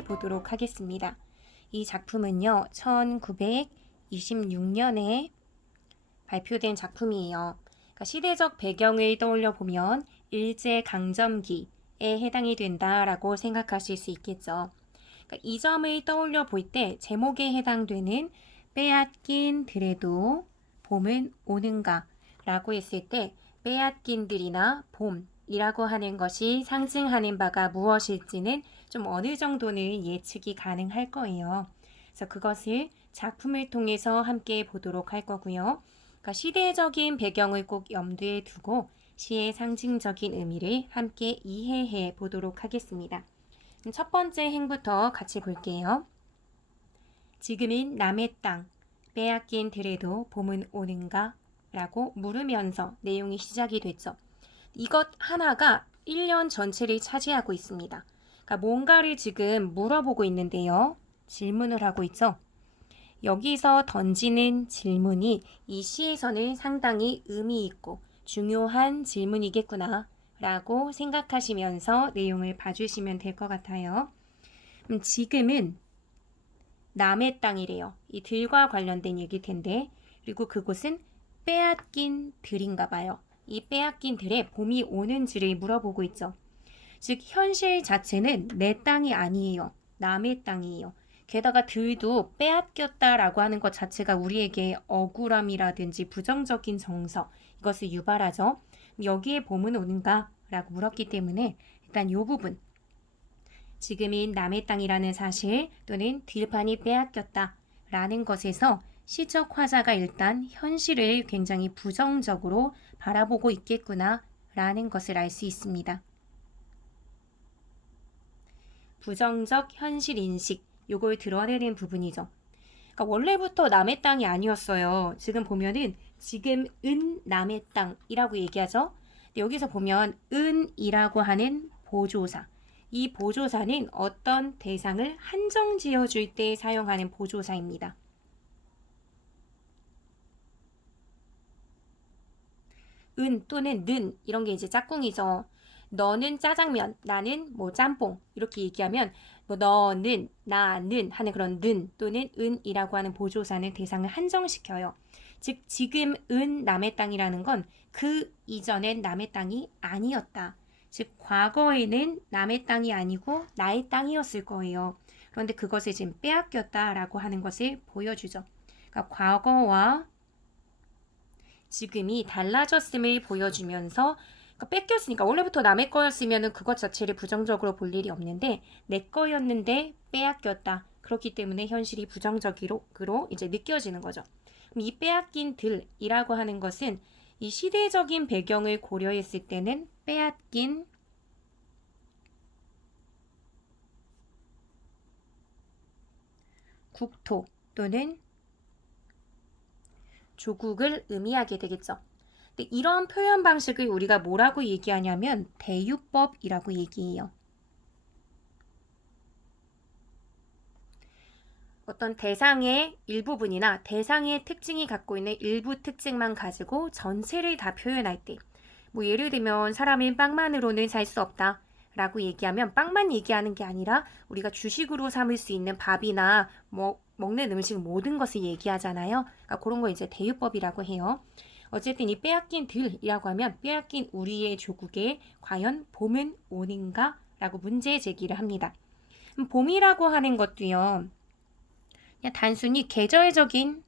함께 보도록 하겠습니다. 이 작품은요, 1926년에 발표된 작품이에요. 그러니까 시대적 배경을 떠올려 보면 일제강점기에 해당이 된다라고 생각하실 수 있겠죠. 그러니까 이 점을 떠올려 볼 때 제목에 해당되는 빼앗긴 들에도 봄은 오는가 라고 했을 때 빼앗긴들이나 봄이라고 하는 것이 상징하는 바가 무엇일지는 좀 어느 정도는 예측이 가능할 거예요. 그래서 그것을 작품을 통해서 함께 보도록 할 거고요. 그러니까 시대적인 배경을 꼭 염두에 두고 시의 상징적인 의미를 함께 이해해 보도록 하겠습니다. 첫 번째 행부터 같이 볼게요. 지금은 남의 땅, 빼앗긴 들에도 봄은 오는가? 라고 물으면서 내용이 시작이 됐죠. 이것 하나가 1년 전체를 차지하고 있습니다. 그러니까 뭔가를 지금 물어보고 있는데요. 질문을 하고 있죠. 여기서 던지는 질문이 이 시에서는 상당히 의미 있고 중요한 질문이겠구나 라고 생각하시면서 내용을 봐주시면 될 것 같아요. 지금은 남의 땅이래요. 이 들과 관련된 얘기일 텐데, 그리고 그곳은 빼앗긴 들인가 봐요. 이 빼앗긴 들에 봄이 오는지를 물어보고 있죠. 즉 현실 자체는 내 땅이 아니에요. 남의 땅이에요. 게다가 들도 빼앗겼다라고 하는 것 자체가 우리에게 억울함이라든지 부정적인 정서, 이것을 유발하죠. 여기에 봄은 오는가? 라고 물었기 때문에 일단 이 부분, 지금인 남의 땅이라는 사실 또는 들판이 빼앗겼다라는 것에서 시적 화자가 일단 현실을 굉장히 부정적으로 바라보고 있겠구나라는 것을 알 수 있습니다. 부정적 현실 인식, 요걸 드러내는 부분이죠. 그러니까 원래부터 남의 땅이 아니었어요. 지금 보면은 지금 은 남의 땅이라고 얘기하죠. 근데 여기서 보면 은이라고 하는 보조사, 이 보조사는 어떤 대상을 한정 지어줄 때 사용하는 보조사입니다. 은 또는 는 이런 게 이제 짝꿍이죠. 너는 짜장면, 나는 뭐 짬뽕 이렇게 얘기하면 뭐 너는, 나는 하는 그런 는 또는 은이라고 하는 보조사는 대상을 한정시켜요. 즉 지금 은 남의 땅이라는 건 그 이전엔 남의 땅이 아니었다. 즉 과거에는 남의 땅이 아니고 나의 땅이었을 거예요. 그런데 그것을 지금 빼앗겼다라고 하는 것을 보여주죠. 그러니까 과거와 지금이 달라졌음을 보여주면서, 그러니까 뺏겼으니까 원래부터 남의 거였으면 그것 자체를 부정적으로 볼 일이 없는데 내 거였는데 빼앗겼다. 그렇기 때문에 현실이 부정적으로 이제 느껴지는 거죠. 그럼 이 빼앗긴 들이라고 하는 것은 이 시대적인 배경을 고려했을 때는 빼앗긴 국토 또는 조국을 의미하게 되겠죠. 근데 이런 표현 방식을 우리가 뭐라고 얘기하냐면 대유법이라고 얘기해요. 어떤 대상의 일부분이나 대상의 특징이 갖고 있는 일부 특징만 가지고 전체를 다 표현할 때, 뭐 예를 들면 사람은 빵만으로는 살 수 없다 라고 얘기하면 빵만 얘기하는 게 아니라 우리가 주식으로 삼을 수 있는 밥이나 뭐 먹는 음식 모든 것을 얘기하잖아요. 그러니까 그런 거 이제 대유법이라고 해요. 어쨌든 이 빼앗긴 들이라고 하면 빼앗긴 우리의 조국에 과연 봄은 오는가? 라고 문제 제기를 합니다. 봄이라고 하는 것도요, 그냥 단순히 계절적인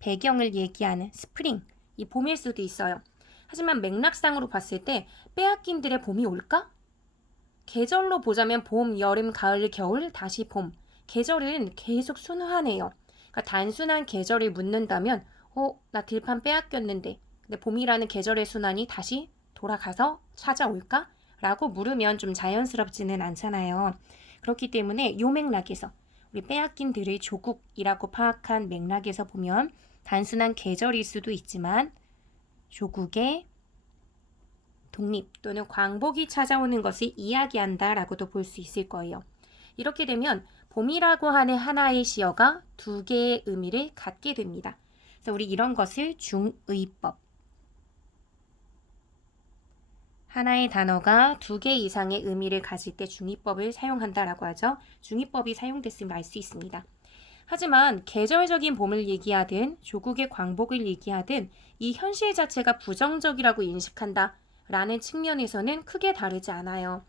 배경을 얘기하는 스프링, 이 봄일 수도 있어요. 하지만 맥락상으로 봤을 때 빼앗긴들의 봄이 올까? 계절로 보자면 봄, 여름, 가을, 겨울, 다시 봄. 계절은 계속 순환해요. 그러니까 단순한 계절을 묻는다면 나 들판 빼앗겼는데 근데 봄이라는 계절의 순환이 다시 돌아가서 찾아올까? 라고 물으면 좀 자연스럽지는 않잖아요. 그렇기 때문에 요 맥락에서 우리 빼앗긴 들의 조국이라고 파악한 맥락에서 보면 단순한 계절일 수도 있지만 조국의 독립 또는 광복이 찾아오는 것을 이야기한다라고도 볼 수 있을 거예요. 이렇게 되면 봄이라고 하는 하나의 시어가 두 개의 의미를 갖게 됩니다. 그래서 우리 이런 것을 중의법, 하나의 단어가 두 개 이상의 의미를 가질 때 중의법을 사용한다라고 하죠. 중의법이 사용됐음을 알 수 있습니다. 하지만 계절적인 봄을 얘기하든 조국의 광복을 얘기하든 이 현실 자체가 부정적이라고 인식한다 라는 측면에서는 크게 다르지 않아요.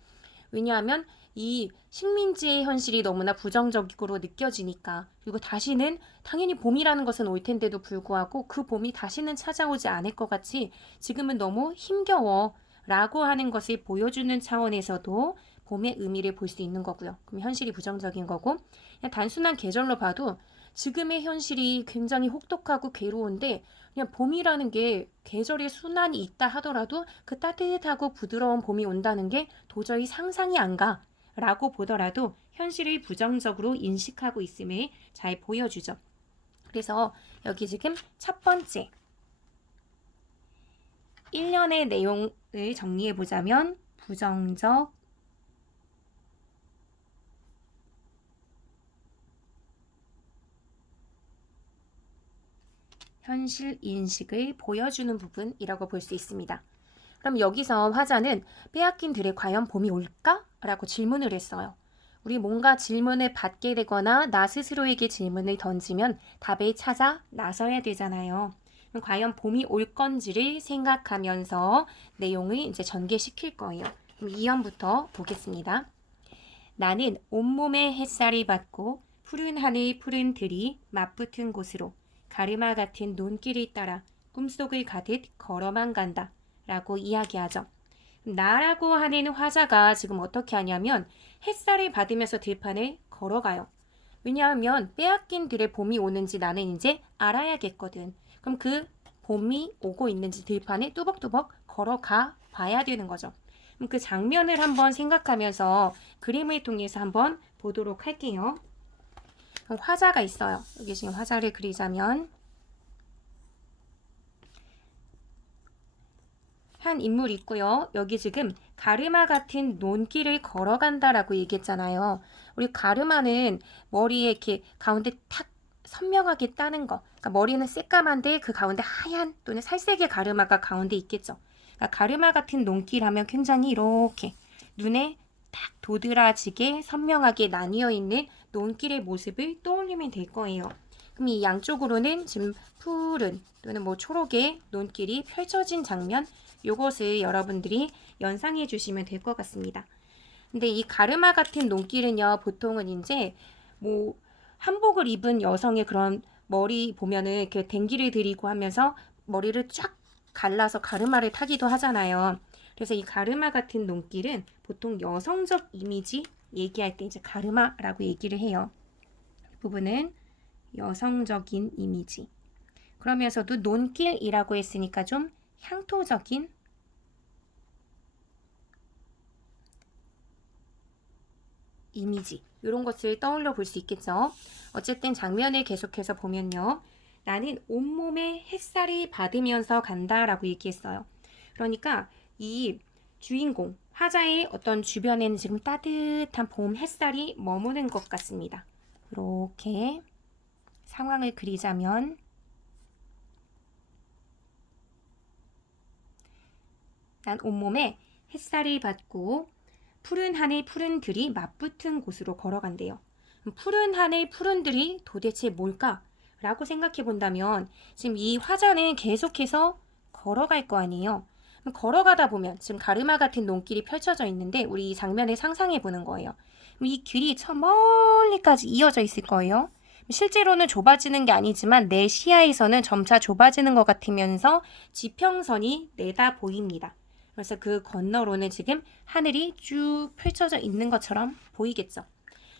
왜냐하면 이 식민지의 현실이 너무나 부정적으로 느껴지니까. 그리고 다시는 당연히 봄이라는 것은 올 텐데도 불구하고 그 봄이 다시는 찾아오지 않을 것 같이 지금은 너무 힘겨워 라고 하는 것을 보여주는 차원에서도 봄의 의미를 볼 수 있는 거고요. 그럼 현실이 부정적인 거고, 그냥 단순한 계절로 봐도 지금의 현실이 굉장히 혹독하고 괴로운데 그냥 봄이라는 게 계절의 순환이 있다 하더라도 그 따뜻하고 부드러운 봄이 온다는 게 도저히 상상이 안 가라고 보더라도 현실을 부정적으로 인식하고 있음을 잘 보여주죠. 그래서 여기 지금 첫 번째 1년의 내용을 정리해 보자면 부정적 현실 인식을 보여주는 부분이라고 볼 수 있습니다. 그럼 여기서 화자는 빼앗긴 들에 과연 봄이 올까? 라고 질문을 했어요. 우리 뭔가 질문을 받게 되거나 나 스스로에게 질문을 던지면 답을 찾아 나서야 되잖아요. 그럼 과연 봄이 올 건지를 생각하면서 내용을 이제 전개시킬 거예요. 그럼 2연부터 보겠습니다. 나는 온몸에 햇살이 받고 푸른 하늘 푸른 들이 맞붙은 곳으로 가르마 같은 논길을 따라 꿈속을 가듯 걸어만 간다 라고 이야기하죠. 나라고 하는 화자가 지금 어떻게 하냐면 햇살을 받으면서 들판을 걸어가요. 왜냐하면 빼앗긴 들에 봄이 오는지 나는 이제 알아야겠거든. 그럼 그 봄이 오고 있는지 들판에 뚜벅뚜벅 걸어가 봐야 되는 거죠. 그럼 그 장면을 한번 생각하면서 그림을 통해서 한번 보도록 할게요. 화자가 있어요. 여기 지금 화자를 그리자면 한 인물이 있고요. 여기 지금 가르마 같은 논길을 걸어간다라고 얘기했잖아요. 우리 가르마는 머리에 이렇게 가운데 탁 선명하게 따는 거. 그러니까 머리는 새까만데 그 가운데 하얀 또는 살색의 가르마가 가운데 있겠죠. 그러니까 가르마 같은 논길 하면 굉장히 이렇게 눈에 딱 도드라지게 선명하게 나뉘어 있는 논길의 모습을 떠올리면 될 거예요. 그럼 이 양쪽으로는 지금 푸른 또는 뭐 초록의 논길이 펼쳐진 장면, 요것을 여러분들이 연상해 주시면 될 것 같습니다. 근데 이 가르마 같은 논길은요, 보통은 이제 뭐 한복을 입은 여성의 그런 머리 보면은 이렇게 댕기를 들이고 하면서 머리를 쫙 갈라서 가르마를 타기도 하잖아요. 그래서 이 가르마 같은 논길은 보통 여성적 이미지 얘기할 때 이제 가르마라고 얘기를 해요. 이 부분은 여성적인 이미지. 그러면서도 논길이라고 했으니까 좀 향토적인 이미지 이런 것을 떠올려 볼 수 있겠죠. 어쨌든 장면을 계속해서 보면요. 나는 온몸에 햇살이 받으면서 간다라고 얘기했어요. 그러니까 이 주인공 화자의 어떤 주변에는 지금 따뜻한 봄 햇살이 머무는 것 같습니다. 이렇게 상황을 그리자면 난 온몸에 햇살이 받고 푸른 하늘 푸른 들이 맞붙은 곳으로 걸어간대요. 푸른 하늘 푸른 들이 도대체 뭘까? 라고 생각해 본다면 지금 이 화자는 계속해서 걸어갈 거 아니에요. 걸어가다 보면 지금 가르마 같은 논길이 펼쳐져 있는데 우리 이 장면을 상상해 보는 거예요. 이 길이 저 멀리까지 이어져 있을 거예요. 실제로는 좁아지는 게 아니지만 내 시야에서는 점차 좁아지는 것 같으면서 지평선이 내다 보입니다. 그래서 그 건너로는 지금 하늘이 쭉 펼쳐져 있는 것처럼 보이겠죠.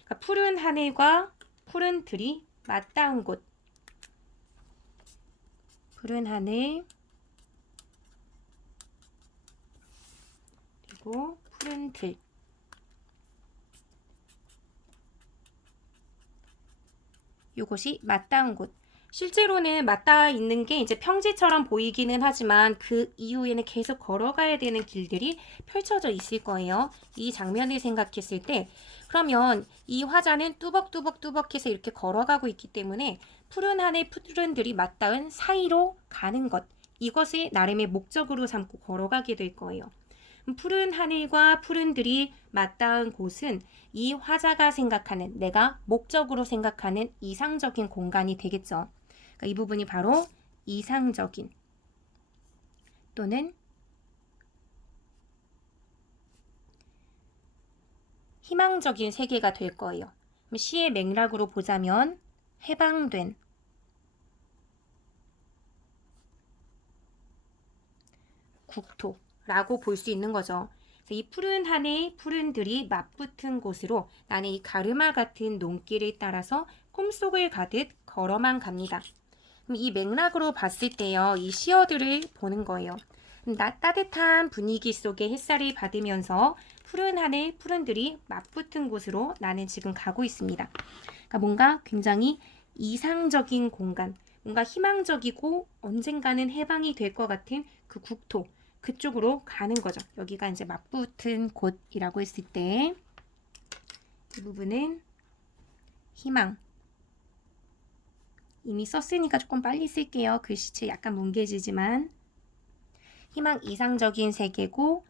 그러니까 푸른 하늘과 푸른 들이 맞닿은 곳. 푸른 하늘 그리고 푸른 들. 이곳이 맞닿은 곳. 실제로는 맞닿아 있는 게 이제 평지처럼 보이기는 하지만 그 이후에는 계속 걸어가야 되는 길들이 펼쳐져 있을 거예요. 이 장면을 생각했을 때 그러면 이 화자는 뚜벅뚜벅뚜벅해서 이렇게 걸어가고 있기 때문에 푸른 하늘 푸른들이 맞닿은 사이로 가는 것 이것을 나름의 목적으로 삼고 걸어가게 될 거예요. 푸른 하늘과 푸른 들이 맞닿은 곳은 이 화자가 생각하는, 내가 목적으로 생각하는 이상적인 공간이 되겠죠. 그러니까 이 부분이 바로 이상적인 또는 희망적인 세계가 될 거예요. 그럼 시의 맥락으로 보자면 해방된, 국토라고 볼 수 있는 거죠. 이 푸른 하늘, 푸른 들이 맞붙은 곳으로 나는 이 가르마 같은 논길을 따라서 꿈속을 가듯 걸어만 갑니다. 그럼 이 맥락으로 봤을 때요, 이 시어들을 보는 거예요. 따뜻한 분위기 속에 햇살을 받으면서 푸른 하늘, 푸른 들이 맞붙은 곳으로 나는 지금 가고 있습니다. 그러니까 뭔가 굉장히 이상적인 공간, 뭔가 희망적이고 언젠가는 해방이 될 것 같은 그 국토, 그쪽으로 가는 거죠. 여기가 이제 맞붙은 곳이라고 했을 때 이 부분은 희망. 이미 썼으니까 조금 빨리 쓸게요. 글씨체 약간 뭉개지지만 희망 이상적인 세계고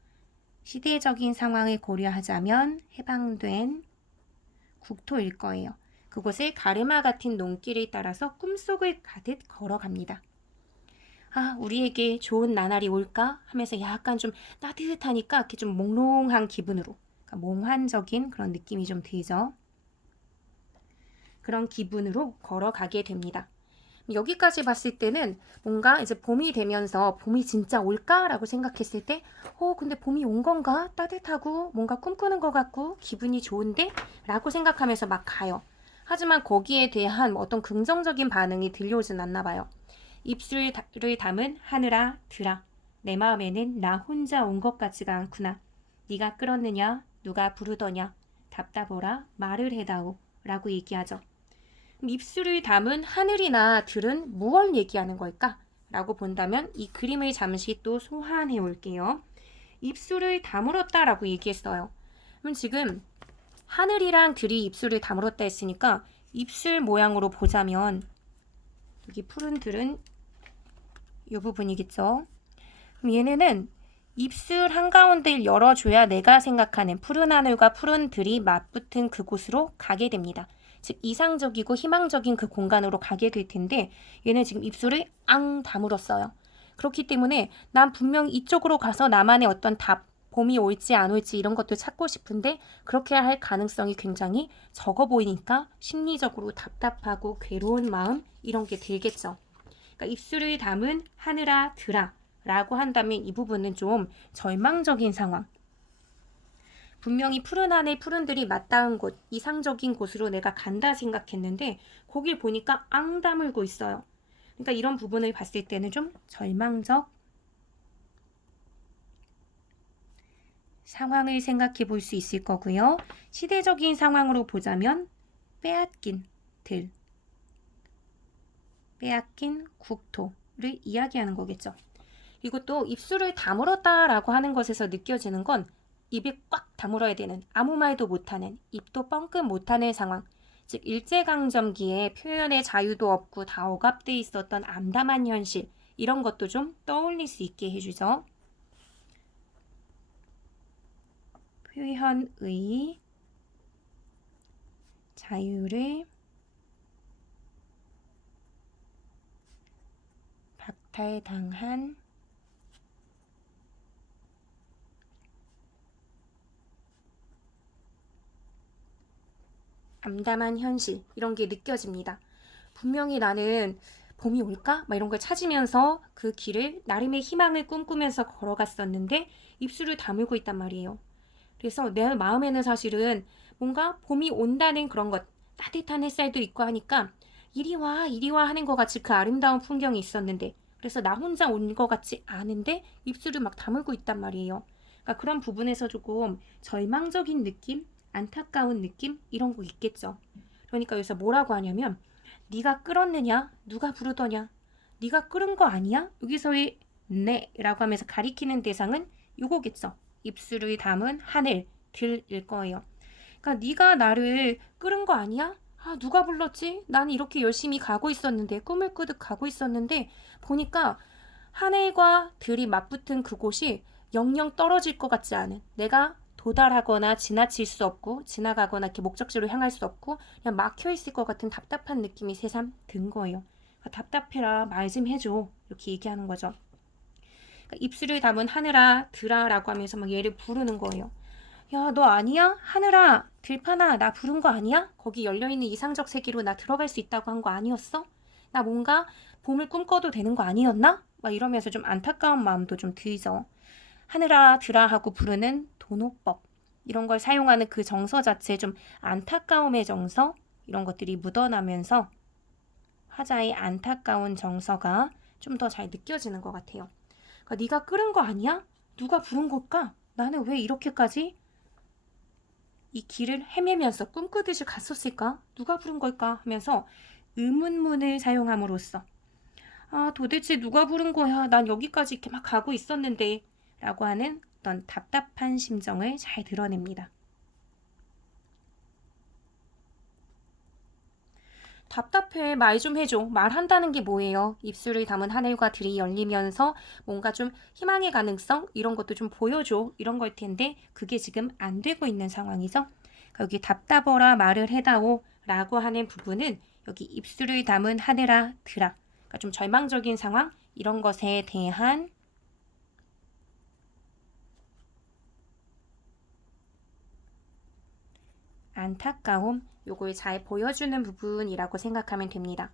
시대적인 상황을 고려하자면 해방된 국토일 거예요. 그곳을 가르마 같은 논길을 따라서 꿈속을 가듯 걸어갑니다. 아, 우리에게 좋은 나날이 올까 하면서 약간 좀 따뜻하니까 이렇게 좀 몽롱한 기분으로, 그러니까 몽환적인 그런 느낌이 좀 들죠. 그런 기분으로 걸어가게 됩니다. 여기까지 봤을 때는 뭔가 이제 봄이 되면서 봄이 진짜 올까라고 생각했을 때 근데 봄이 온 건가? 따뜻하고 뭔가 꿈꾸는 것 같고 기분이 좋은데? 라고 생각하면서 막 가요. 하지만 거기에 대한 어떤 긍정적인 반응이 들려오진 않나 봐요. 입술을 담은 하늘아 들아 내 마음에는 나 혼자 온 것 같지가 않구나. 네가 끌었느냐 누가 부르더냐 답답하라 말을 해다오 라고 얘기하죠. 입술을 담은 하늘이나 들은 무엇을 얘기하는 걸까? 라고 본다면 이 그림을 잠시 또 소환해 올게요. 입술을 다물었다 라고 얘기했어요. 그럼 지금 하늘이랑 들이 입술을 다물었다 했으니까 입술 모양으로 보자면 여기 푸른 들은 이 부분이겠죠. 그럼 얘네는 입술 한가운데를 열어줘야 내가 생각하는 푸른 하늘과 푸른 들이 맞붙은 그곳으로 가게 됩니다. 즉 이상적이고 희망적인 그 공간으로 가게 될 텐데 얘는 지금 입술을 앙 다물었어요. 그렇기 때문에 난 분명 이쪽으로 가서 나만의 어떤 답, 봄이 올지 안 올지 이런 것도 찾고 싶은데 그렇게 할 가능성이 굉장히 적어 보이니까 심리적으로 답답하고 괴로운 마음 이런 게 들겠죠. 그러니까 입술을 담은 하늘아 들아 라고 한다면 이 부분은 좀 절망적인 상황. 분명히 푸른 하늘 푸른 들이 맞닿은 곳, 이상적인 곳으로 내가 간다 생각했는데 거길 보니까 앙 다물고 있어요. 그러니까 이런 부분을 봤을 때는 좀 절망적 상황을 생각해 볼 수 있을 거고요. 시대적인 상황으로 보자면 빼앗긴 들, 빼앗긴 국토를 이야기하는 거겠죠. 그리고 또 입술을 다물었다라고 하는 것에서 느껴지는 건 입에 꽉 다물어야 되는, 아무 말도 못하는, 입도 뻥끗 못하는 상황. 즉 일제강점기에 표현의 자유도 없고 다 억압돼 있었던 암담한 현실, 이런 것도 좀 떠올릴 수 있게 해주죠. 표현의 자유를 박탈당한 암담한 현실, 이런 게 느껴집니다. 분명히 나는 봄이 올까? 막 이런 걸 찾으면서 그 길을 나름의 희망을 꿈꾸면서 걸어갔었는데 입술을 다물고 있단 말이에요. 그래서 내 마음에는 사실은 뭔가 봄이 온다는 그런 것, 따뜻한 햇살도 있고 하니까 이리 와 하는 것 같이 그 아름다운 풍경이 있었는데 그래서 나 혼자 온 것 같지 않은데 입술을 막 다물고 있단 말이에요. 그러니까 그런 부분에서 조금 절망적인 느낌, 안타까운 느낌 이런 거 있겠죠. 그러니까 여기서 뭐라고 하냐면 네가 끌었느냐? 누가 부르더냐? 네가 끌은 거 아니야? 여기서의 네라고 하면서 가리키는 대상은 요거겠죠. 입술을 담은 하늘, 들일 거예요. 그러니까 네가 나를 끌은 거 아니야? 아, 누가 불렀지? 난 이렇게 열심히 가고 있었는데, 꿈을 꾸듯 가고 있었는데 보니까 하늘과 들이 맞붙은 그곳이 영영 떨어질 것 같지 않은, 내가 도달하거나 지나칠 수 없고 지나가거나 이렇게 목적지로 향할 수 없고 그냥 막혀 있을 것 같은 답답한 느낌이 새삼 든 거예요. 답답해라, 말 좀 해줘, 이렇게 얘기하는 거죠. 그러니까 입술을 담은 하늘아 들아라고 하면서 막 얘를 부르는 거예요. 야, 너 아니야? 하늘아, 들판아, 나 부른 거 아니야? 거기 열려있는 이상적 세계로 나 들어갈 수 있다고 한 거 아니었어? 나 뭔가 봄을 꿈꿔도 되는 거 아니었나? 막 이러면서 좀 안타까운 마음도 좀 들죠. 하늘아, 들아 하고 부르는 도노법. 이런 걸 사용하는 그 정서 자체에 좀 안타까움의 정서? 이런 것들이 묻어나면서 화자의 안타까운 정서가 좀 더 잘 느껴지는 것 같아요. 그러니까 네가 끓은 거 아니야? 누가 부른 걸까? 나는 왜 이렇게까지 이 길을 헤매면서 꿈꾸듯이 갔었을까? 누가 부른 걸까? 하면서 의문문을 사용함으로써 도대체 누가 부른 거야? 난 여기까지 이렇게 막 가고 있었는데 라고 하는 어떤 답답한 심정을 잘 드러냅니다. 답답해, 말 좀 해줘. 말한다는 게 뭐예요? 입술을 담은 하늘과 들이 열리면서 뭔가 좀 희망의 가능성 이런 것도 좀 보여줘, 이런 걸 텐데 그게 지금 안 되고 있는 상황이죠. 여기 답답어라 말을 해다오 라고 하는 부분은 여기 입술을 담은 하늘아 들아, 그러니까 좀 절망적인 상황 이런 것에 대한 안타까움, 요걸 잘 보여주는 부분이라고 생각하면 됩니다.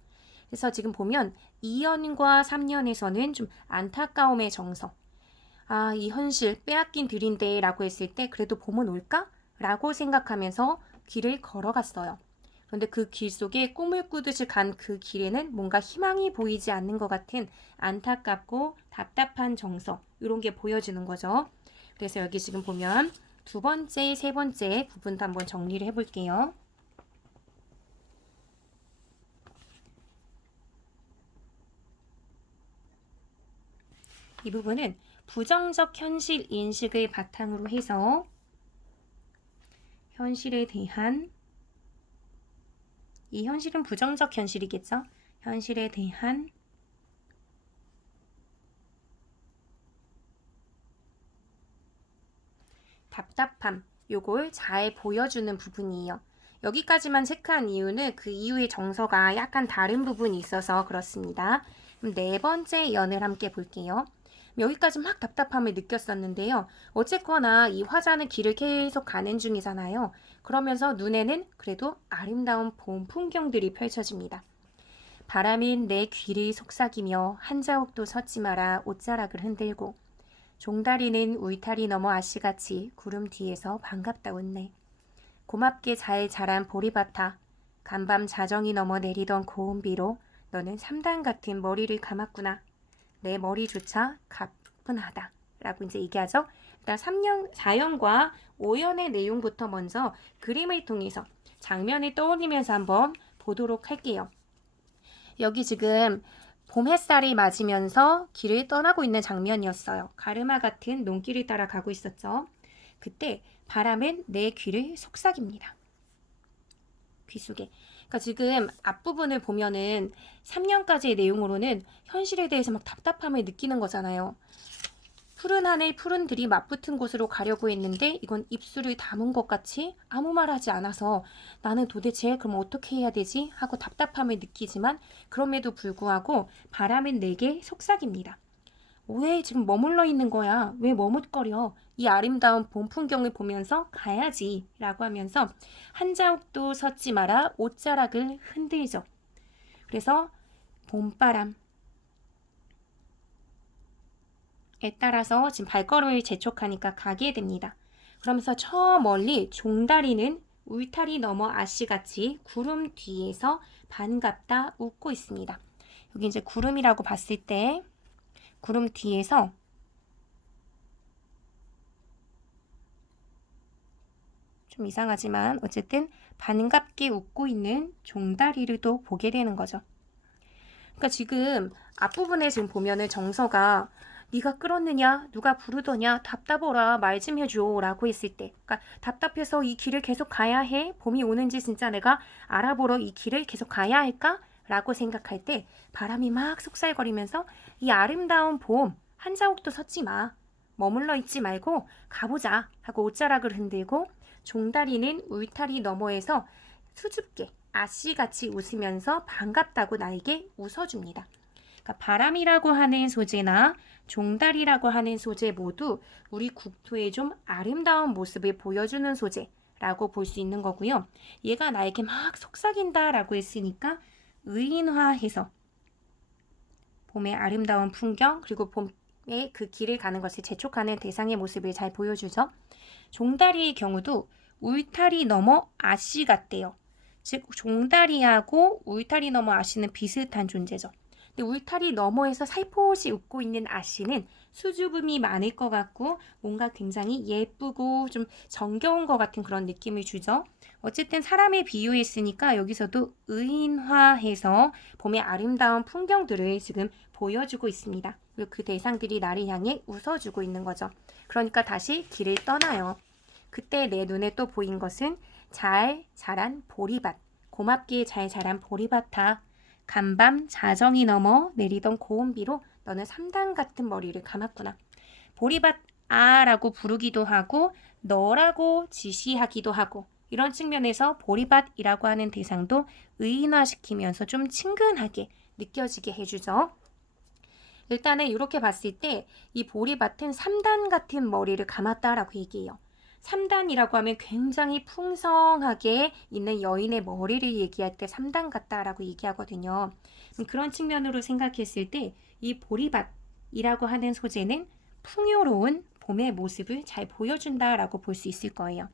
그래서 지금 보면 2년과 3년에서는 좀 안타까움의 정서, 이 현실 빼앗긴 들인데 라고 했을 때 그래도 봄은 올까? 라고 생각하면서 길을 걸어갔어요. 그런데 그 길 속에 꿈을 꾸듯이 간 그 길에는 뭔가 희망이 보이지 않는 것 같은 안타깝고 답답한 정서, 이런 게 보여지는 거죠. 그래서 여기 지금 보면 두 번째, 세 번째 부분도 한번 정리를 해볼게요. 이 부분은 부정적 현실 인식을 바탕으로 해서 현실에 대한, 이 현실은 부정적 현실이겠죠? 현실에 대한 답답함, 요걸 잘 보여주는 부분이에요. 여기까지만 체크한 이유는 그 이후의 정서가 약간 다른 부분이 있어서 그렇습니다. 그럼 네 번째 연을 함께 볼게요. 여기까지 막 답답함을 느꼈었는데요. 어쨌거나 이 화자는 길을 계속 가는 중이잖아요. 그러면서 눈에는 그래도 아름다운 봄 풍경들이 펼쳐집니다. 바람은 내 귀를 속삭이며 한 자욱도 섰지 마라 옷자락을 흔들고, 종다리는 울타리 너머 아씨같이 구름 뒤에서 반갑다 웃네. 고맙게 잘 자란 보리밭아, 간밤 자정이 넘어 내리던 고운 비로 너는 3단 같은 머리를 감았구나. 내 머리조차 가뿐하다. 라고 이제 얘기하죠. 일단 4연과 5연의 내용부터 먼저 그림을 통해서 장면을 떠올리면서 한번 보도록 할게요. 여기 지금 봄 햇살이 맞으면서 길을 떠나고 있는 장면이었어요. 가르마 같은 논길을 따라 가고 있었죠. 그때 바람은 내 귀를 속삭입니다. 귀 속에. 그러니까 지금 앞부분을 보면은 3년까지의 내용으로는 현실에 대해서 막 답답함을 느끼는 거잖아요. 푸른 하늘, 푸른 들이 맞붙은 곳으로 가려고 했는데 이건 입술을 다문 것 같이 아무 말 하지 않아서 나는 도대체 그럼 어떻게 해야 되지? 하고 답답함을 느끼지만 그럼에도 불구하고 바람은 내게 속삭입니다. 왜 지금 머물러 있는 거야? 왜 머뭇거려? 이 아름다운 봄 풍경을 보면서 가야지 라고 하면서 한 자욱도 섰지 마라 옷자락을 흔들죠. 그래서 봄바람 에 따라서 지금 발걸음을 재촉하니까 가게 됩니다. 그러면서 저 멀리 종다리는 울타리 너머 아씨같이 구름 뒤에서 반갑다 웃고 있습니다. 여기 이제 구름이라고 봤을 때 구름 뒤에서 좀 이상하지만 어쨌든 반갑게 웃고 있는 종다리를 또 보게 되는 거죠. 그러니까 지금 앞부분에 지금 보면은 정서가 네가 끌었느냐? 누가 부르더냐? 답답어라 말 좀 해줘 라고 했을 때, 그러니까 답답해서 이 길을 계속 가야 해? 봄이 오는지 진짜 내가 알아보러 이 길을 계속 가야 할까? 라고 생각할 때 바람이 막 속살거리면서 이 아름다운 봄 한 자욱도 섰지 마. 머물러 있지 말고 가보자 하고 옷자락을 흔들고 종다리는 울타리 너머에서 수줍게 아씨같이 웃으면서 반갑다고 나에게 웃어줍니다. 그러니까 바람이라고 하는 소재나 종다리라고 하는 소재 모두 우리 국토의 좀 아름다운 모습을 보여주는 소재라고 볼 수 있는 거고요. 얘가 나에게 막 속삭인다라고 했으니까 의인화해서 봄의 아름다운 풍경 그리고 봄의 그 길을 가는 것을 재촉하는 대상의 모습을 잘 보여주죠. 종다리의 경우도 울타리 너머 아씨 같대요. 즉 종다리하고 울타리 너머 아씨는 비슷한 존재죠. 근데 울타리 너머에서 살포시 웃고 있는 아씨는 수줍음이 많을 것 같고 뭔가 굉장히 예쁘고 좀 정겨운 것 같은 그런 느낌을 주죠. 어쨌든 사람을 비유했으니까 여기서도 의인화해서 봄의 아름다운 풍경들을 지금 보여주고 있습니다. 그리고 그 대상들이 나를 향해 웃어주고 있는 거죠. 그러니까 다시 길을 떠나요. 그때 내 눈에 또 보인 것은 잘 자란 보리밭, 고맙게 잘 자란 보리밭아. 간밤 자정이 넘어 내리던 고운비로 너는 3단 같은 머리를 감았구나. 보리밭 아라고 부르기도 하고 너라고 지시하기도 하고 이런 측면에서 보리밭이라고 하는 대상도 의인화시키면서 좀 친근하게 느껴지게 해주죠. 일단은 이렇게 봤을 때 이 보리밭은 3단 같은 머리를 감았다라고 얘기해요. 3단이라고 하면 굉장히 풍성하게 있는 여인의 머리를 얘기할 때 3단 같다라고 얘기하거든요. 그런 측면으로 생각했을 때 이 보리밭이라고 하는 소재는 풍요로운 봄의 모습을 잘 보여준다라고 볼 수 있을 거예요.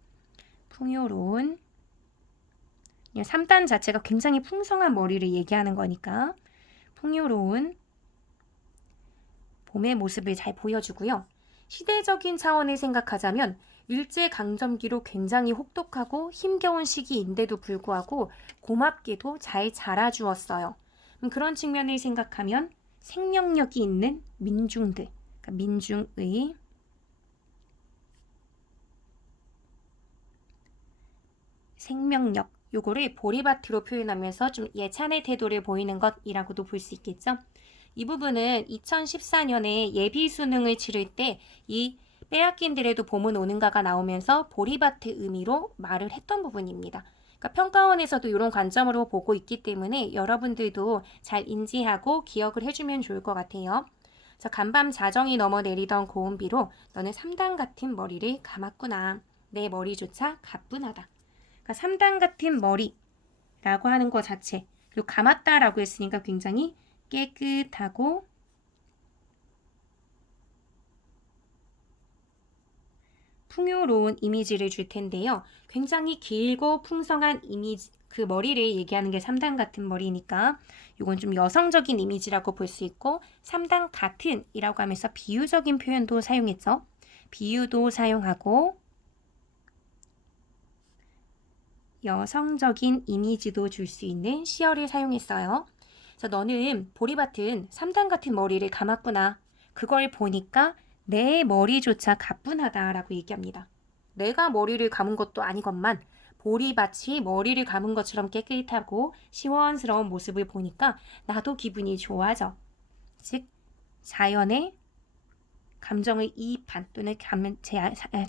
풍요로운 3단 자체가 굉장히 풍성한 머리를 얘기하는 거니까 풍요로운 봄의 모습을 잘 보여주고요. 시대적인 차원을 생각하자면 일제강점기로 굉장히 혹독하고 힘겨운 시기인데도 불구하고 고맙게도 잘 자라주었어요. 그런 측면을 생각하면 생명력이 있는 민중들, 그러니까 민중의 생명력, 요거를 보리밭으로 표현하면서 좀 예찬의 태도를 보이는 것이라고도 볼 수 있겠죠. 이 부분은 2014년에 예비 수능을 치를 때 이 빼앗긴들에도 봄은 오는가가 나오면서 보리밭의 의미로 말을 했던 부분입니다. 그러니까 평가원에서도 이런 관점으로 보고 있기 때문에 여러분들도 잘 인지하고 기억을 해주면 좋을 것 같아요. 자, 간밤 자정이 넘어 내리던 고운비로 너는 3단 같은 머리를 감았구나. 내 머리조차 가뿐하다. 그러니까 3단 같은 머리라고 하는 것 자체 그리고 감았다라고 했으니까 굉장히 깨끗하고 풍요로운 이미지를 줄 텐데요. 굉장히 길고 풍성한 이미지, 그 머리를 얘기하는 게 3단 같은 머리니까 이건 좀 여성적인 이미지라고 볼 수 있고 3단 같은 이라고 하면서 비유적인 표현도 사용했죠. 비유도 사용하고 여성적인 이미지도 줄 수 있는 시어를 사용했어요. 그래서 너는 보리밭은 3단 같은 머리를 감았구나. 그걸 보니까 내 머리조차 가뿐하다라고 얘기합니다. 내가 머리를 감은 것도 아니건만 보리밭이 머리를 감은 것처럼 깨끗하고 시원스러운 모습을 보니까 나도 기분이 좋아져. 즉 자연의 감정을 이입한 또는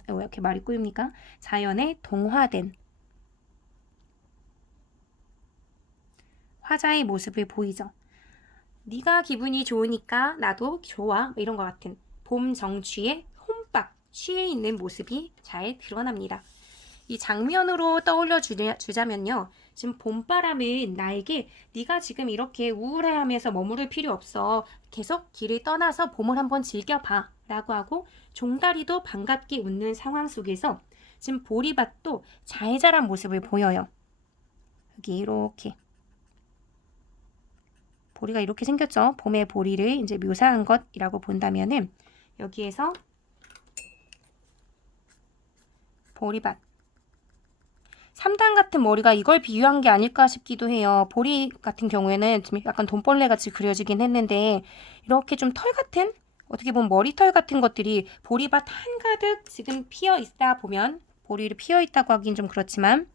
왜 이렇게 말이 꼬입니까? 자연에 동화된 화자의 모습을 보이죠. 네가 기분이 좋으니까 나도 좋아 이런 것 같은 봄 정취에 혼밥 취해 있는 모습이 잘 드러납니다. 이 장면으로 떠올려 주자면요. 지금 봄바람은 나에게 네가 지금 이렇게 우울해하면서 머무를 필요 없어. 계속 길을 떠나서 봄을 한번 즐겨봐 라고 하고 종다리도 반갑게 웃는 상황 속에서 지금 보리밭도 잘 자란 모습을 보여요. 여기 이렇게 보리가 이렇게 생겼죠. 봄의 보리를 이제 묘사한 것이라고 본다면은 여기에서 보리밭 3단 같은 머리가 이걸 비유한 게 아닐까 싶기도 해요. 보리 같은 경우에는 좀 약간 돈벌레 같이 그려지긴 했는데 이렇게 좀 털 같은 어떻게 보면 머리털 같은 것들이 보리밭 한가득 지금 피어 있다 보면 보리를 피어 있다고 하긴 좀 그렇지만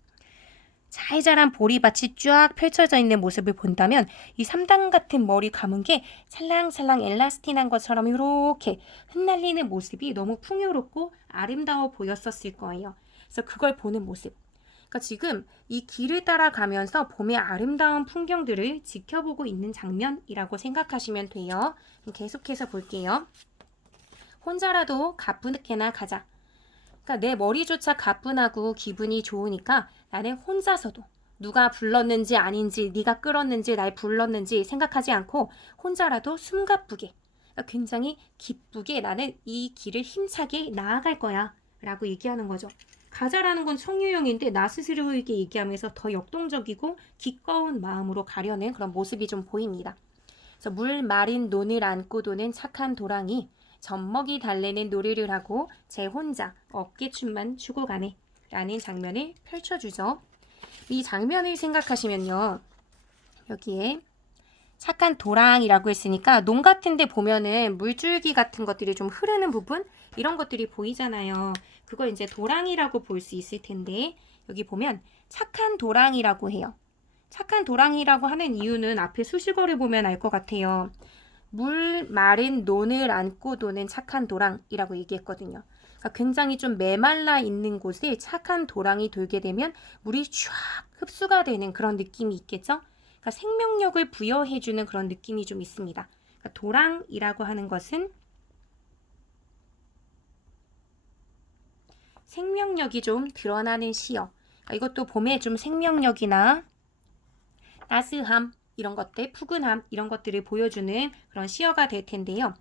잘 자란 보리밭이 쫙 펼쳐져 있는 모습을 본다면 이 3단 같은 머리 감은 게 살랑살랑 엘라스틴한 것처럼 이렇게 흩날리는 모습이 너무 풍요롭고 아름다워 보였었을 거예요. 그래서 그걸 보는 모습. 그러니까 지금 이 길을 따라가면서 봄의 아름다운 풍경들을 지켜보고 있는 장면이라고 생각하시면 돼요. 계속해서 볼게요. 혼자라도 가뿐하게나 가자. 그러니까 내 머리조차 가뿐하고 기분이 좋으니까 나는 혼자서도 누가 불렀는지 아닌지 네가 끌었는지 날 불렀는지 생각하지 않고 혼자라도 숨가쁘게 그러니까 굉장히 기쁘게 나는 이 길을 힘차게 나아갈 거야 라고 얘기하는 거죠. 가자라는 건 청유형인데 나 스스로에게 얘기하면서 더 역동적이고 기꺼운 마음으로 가려는 그런 모습이 좀 보입니다. 그래서 물 마른 논을 안고 도는 착한 도랑이 젖먹이 달래는 노래를 하고 제 혼자 어깨춤만 추고 가네 라는 장면을 펼쳐주죠. 이 장면을 생각하시면요. 여기에 착한 도랑이라고 했으니까 논 같은 데 보면은 물줄기 같은 것들이 좀 흐르는 부분 이런 것들이 보이잖아요. 그걸 이제 도랑이라고 볼 수 있을 텐데 여기 보면 착한 도랑이라고 해요. 착한 도랑이라고 하는 이유는 앞에 수식어를 보면 알 것 같아요. 물 마른 논을 안고 도는 착한 도랑이라고 얘기했거든요. 그러니까 굉장히 좀 메말라 있는 곳에 착한 도랑이 돌게 되면 물이 쫙 흡수가 되는 그런 느낌이 있겠죠? 그러니까 생명력을 부여해주는 그런 느낌이 좀 있습니다. 그러니까 도랑이라고 하는 것은 생명력이 좀 드러나는 시어. 그러니까 이것도 봄에 좀 생명력이나 따스함 이런 것들, 푸근함 이런 것들을 보여주는 그런 시어가 될 텐데요.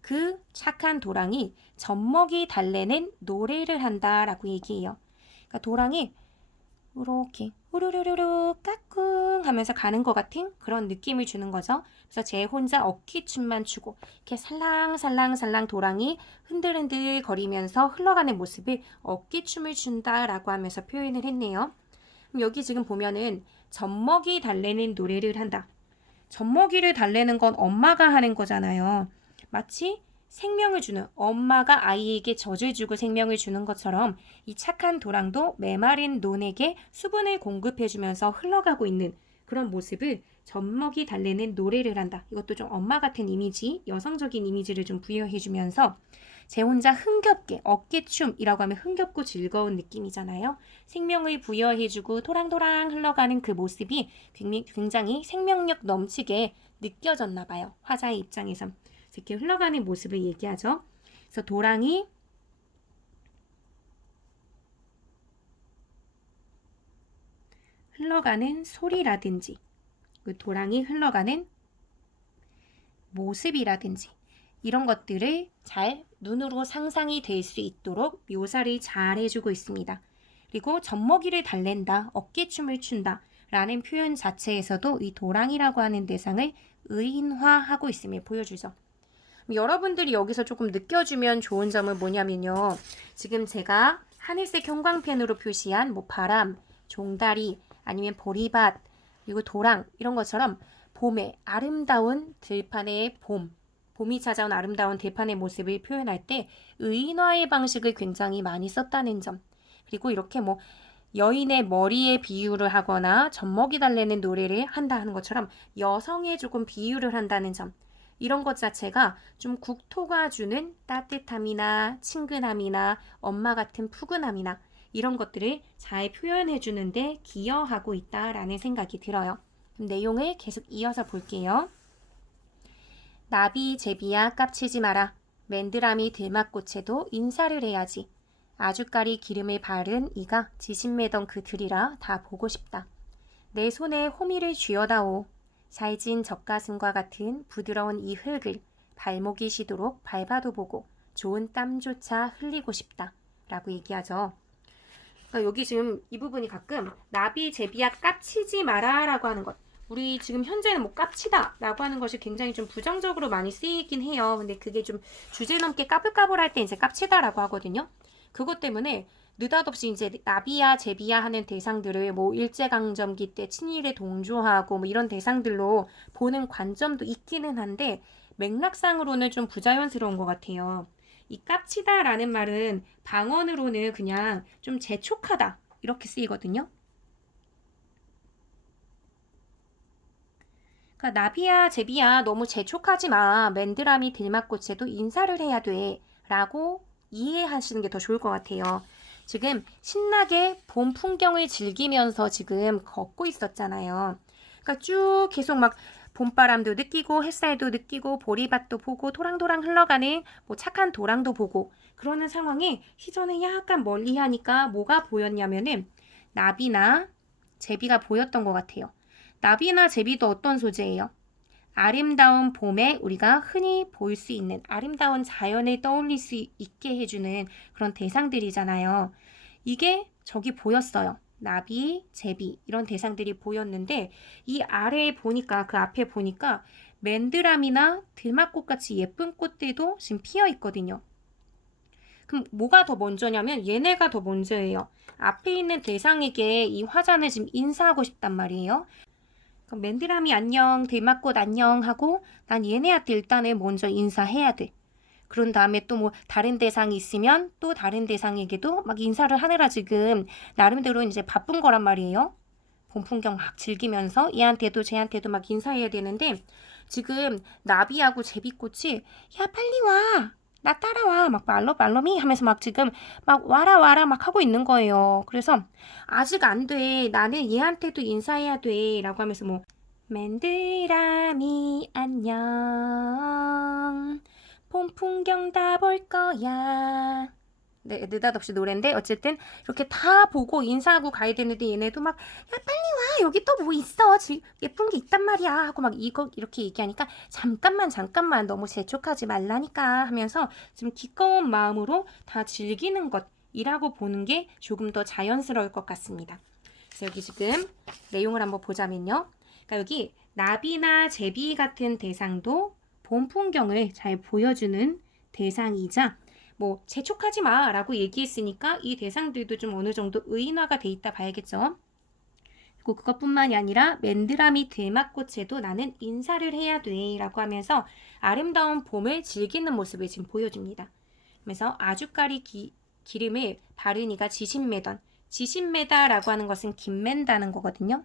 그 착한 도랑이 젖먹이 달래는 노래를 한다라고 얘기해요. 그러니까 도랑이 이렇게 우르르르르 까꿍 하면서 가는 것 같은 그런 느낌을 주는 거죠. 그래서 제 혼자 어깨춤만 추고 이렇게 살랑살랑살랑 도랑이 흔들흔들 거리면서 흘러가는 모습을 어깨춤을 춘다라고 하면서 표현을 했네요. 여기 지금 보면은 젖먹이 달래는 노래를 한다. 젖먹이를 달래는 건 엄마가 하는 거잖아요. 마치 생명을 주는 엄마가 아이에게 젖을 주고 생명을 주는 것처럼 이 착한 도랑도 메마른 논에게 수분을 공급해주면서 흘러가고 있는 그런 모습을 젖먹이 달래는 노래를 한다. 이것도 좀 엄마 같은 이미지, 여성적인 이미지를 좀 부여해주면서 제 혼자 흥겹게 어깨춤이라고 하면 흥겹고 즐거운 느낌이잖아요. 생명을 부여해주고 도랑도랑 흘러가는 그 모습이 굉장히 생명력 넘치게 느껴졌나 봐요. 화자의 입장에선. 이렇게 흘러가는 모습을 얘기하죠. 그래서 도랑이 흘러가는 소리라든지 그 도랑이 흘러가는 모습이라든지 이런 것들을 잘 눈으로 상상이 될 수 있도록 묘사를 잘 해주고 있습니다. 그리고 젖먹이를 달랜다, 어깨춤을 춘다 라는 표현 자체에서도 이 도랑이라고 하는 대상을 의인화하고 있음을 보여주죠. 여러분들이 여기서 조금 느껴주면 좋은 점은 뭐냐면요. 지금 제가 하늘색 형광펜으로 표시한 뭐 바람, 종다리, 아니면 보리밭, 그리고 도랑 이런 것처럼 봄의 아름다운 들판의 봄이 찾아온 아름다운 들판의 모습을 표현할 때 의인화의 방식을 굉장히 많이 썼다는 점. 그리고 이렇게 뭐 여인의 머리에 비유를 하거나 젖먹이 달래는 노래를 한다 하는 것처럼 여성에 조금 비유를 한다는 점. 이런 것 자체가 좀 국토가 주는 따뜻함이나 친근함이나 엄마 같은 푸근함이나 이런 것들을 잘 표현해 주는데 기여하고 있다라는 생각이 들어요. 내용을 계속 이어서 볼게요. 나비 제비야 깝치지 마라. 맨드라미 들막꽃에도 인사를 해야지. 아주까리 기름을 바른 이가 지신매던 그 들이라 다 보고 싶다. 내 손에 호미를 쥐어다오. 살진 젖가슴과 같은 부드러운 이 흙을 발목이 시도록 밟아도 보고 좋은 땀조차 흘리고 싶다 라고 얘기하죠. 그러니까 여기 지금 이 부분이 가끔 나비 제비야 깝치지 마라 라고 하는 것, 우리 지금 현재는 뭐 깝치다 라고 하는 것이 굉장히 좀 부정적으로 많이 쓰이긴 해요. 근데 그게 좀 주제넘게 까불까불할 때 이제 깝치다 라고 하거든요. 그것 때문에 느닷없이 이제 나비야 제비야 하는 대상들을 뭐 일제강점기 때 친일에 동조하고 뭐 이런 대상들로 보는 관점도 있기는 한데 맥락상으로는 좀 부자연스러운 것 같아요. 이 깝치다라는 말은 방언으로는 그냥 좀 재촉하다 이렇게 쓰이거든요. 그러니까 나비야, 제비야, 너무 재촉하지 마. 맨드라미 들막꽃에도 인사를 해야 돼. 라고 이해하시는 게 더 좋을 것 같아요. 지금 신나게 봄 풍경을 즐기면서 지금 걷고 있었잖아요. 그러니까 쭉 계속 막 봄바람도 느끼고 햇살도 느끼고 보리밭도 보고 도랑도랑 흘러가는 뭐 착한 도랑도 보고 그러는 상황에 시선을 약간 멀리 하니까 뭐가 보였냐면은 나비나 제비가 보였던 것 같아요. 나비나 제비도 어떤 소재예요? 아름다운 봄에 우리가 흔히 볼 수 있는 아름다운 자연을 떠올릴 수 있게 해주는 그런 대상들이잖아요. 이게 저기 보였어요. 나비, 제비 이런 대상들이 보였는데 이 아래에 보니까 그 앞에 보니까 맨드람이나 들막꽃같이 예쁜 꽃들도 지금 피어 있거든요. 그럼 뭐가 더 먼저냐면 얘네가 더 먼저예요. 앞에 있는 대상에게 이 화잔을 지금 인사하고 싶단 말이에요. 그럼 맨드라미 안녕, 들막꽃 안녕 하고 난 얘네한테 일단은 먼저 인사해야 돼. 그런 다음에 또 뭐 다른 대상이 있으면 또 다른 대상에게도 막 인사를 하느라 지금 나름대로 이제 바쁜 거란 말이에요. 봄 풍경 막 즐기면서 얘한테도 쟤한테도 막 인사해야 되는데 지금 나비하고 제비꽃이 야 빨리 와. 나 따라와. 막 말로미 하면서 막 지금 막 와라 막 하고 있는 거예요. 그래서 아직 안 돼. 나는 얘한테도 인사해야 돼. 라고 하면서 뭐 맨드라미 안녕. 봄 풍경 다 볼 거야. 네, 느닷없이 노래인데 어쨌든 이렇게 다 보고 인사하고 가야 되는데 얘네도 막 야 빨리 와 여기 또 뭐 있어 예쁜 게 있단 말이야 하고 막 이거 이렇게 얘기하니까 잠깐만 너무 재촉하지 말라니까 하면서 좀 기꺼운 마음으로 다 즐기는 것이라고 보는 게 조금 더 자연스러울 것 같습니다. 그래서 여기 지금 내용을 한번 보자면요. 그러니까 여기 나비나 제비 같은 대상도 봄 풍경을 잘 보여주는 대상이자 뭐 재촉하지 마 라고 얘기했으니까 이 대상들도 좀 어느 정도 의인화가 돼 있다 봐야겠죠. 그리고 그것뿐만이 아니라 맨드라미 들막꽃에도 나는 인사를 해야 돼 라고 하면서 아름다운 봄을 즐기는 모습을 지금 보여줍니다. 그래서 아주까리 기름을 바르니가 지신매다라고 하는 것은 김맨다는 거거든요.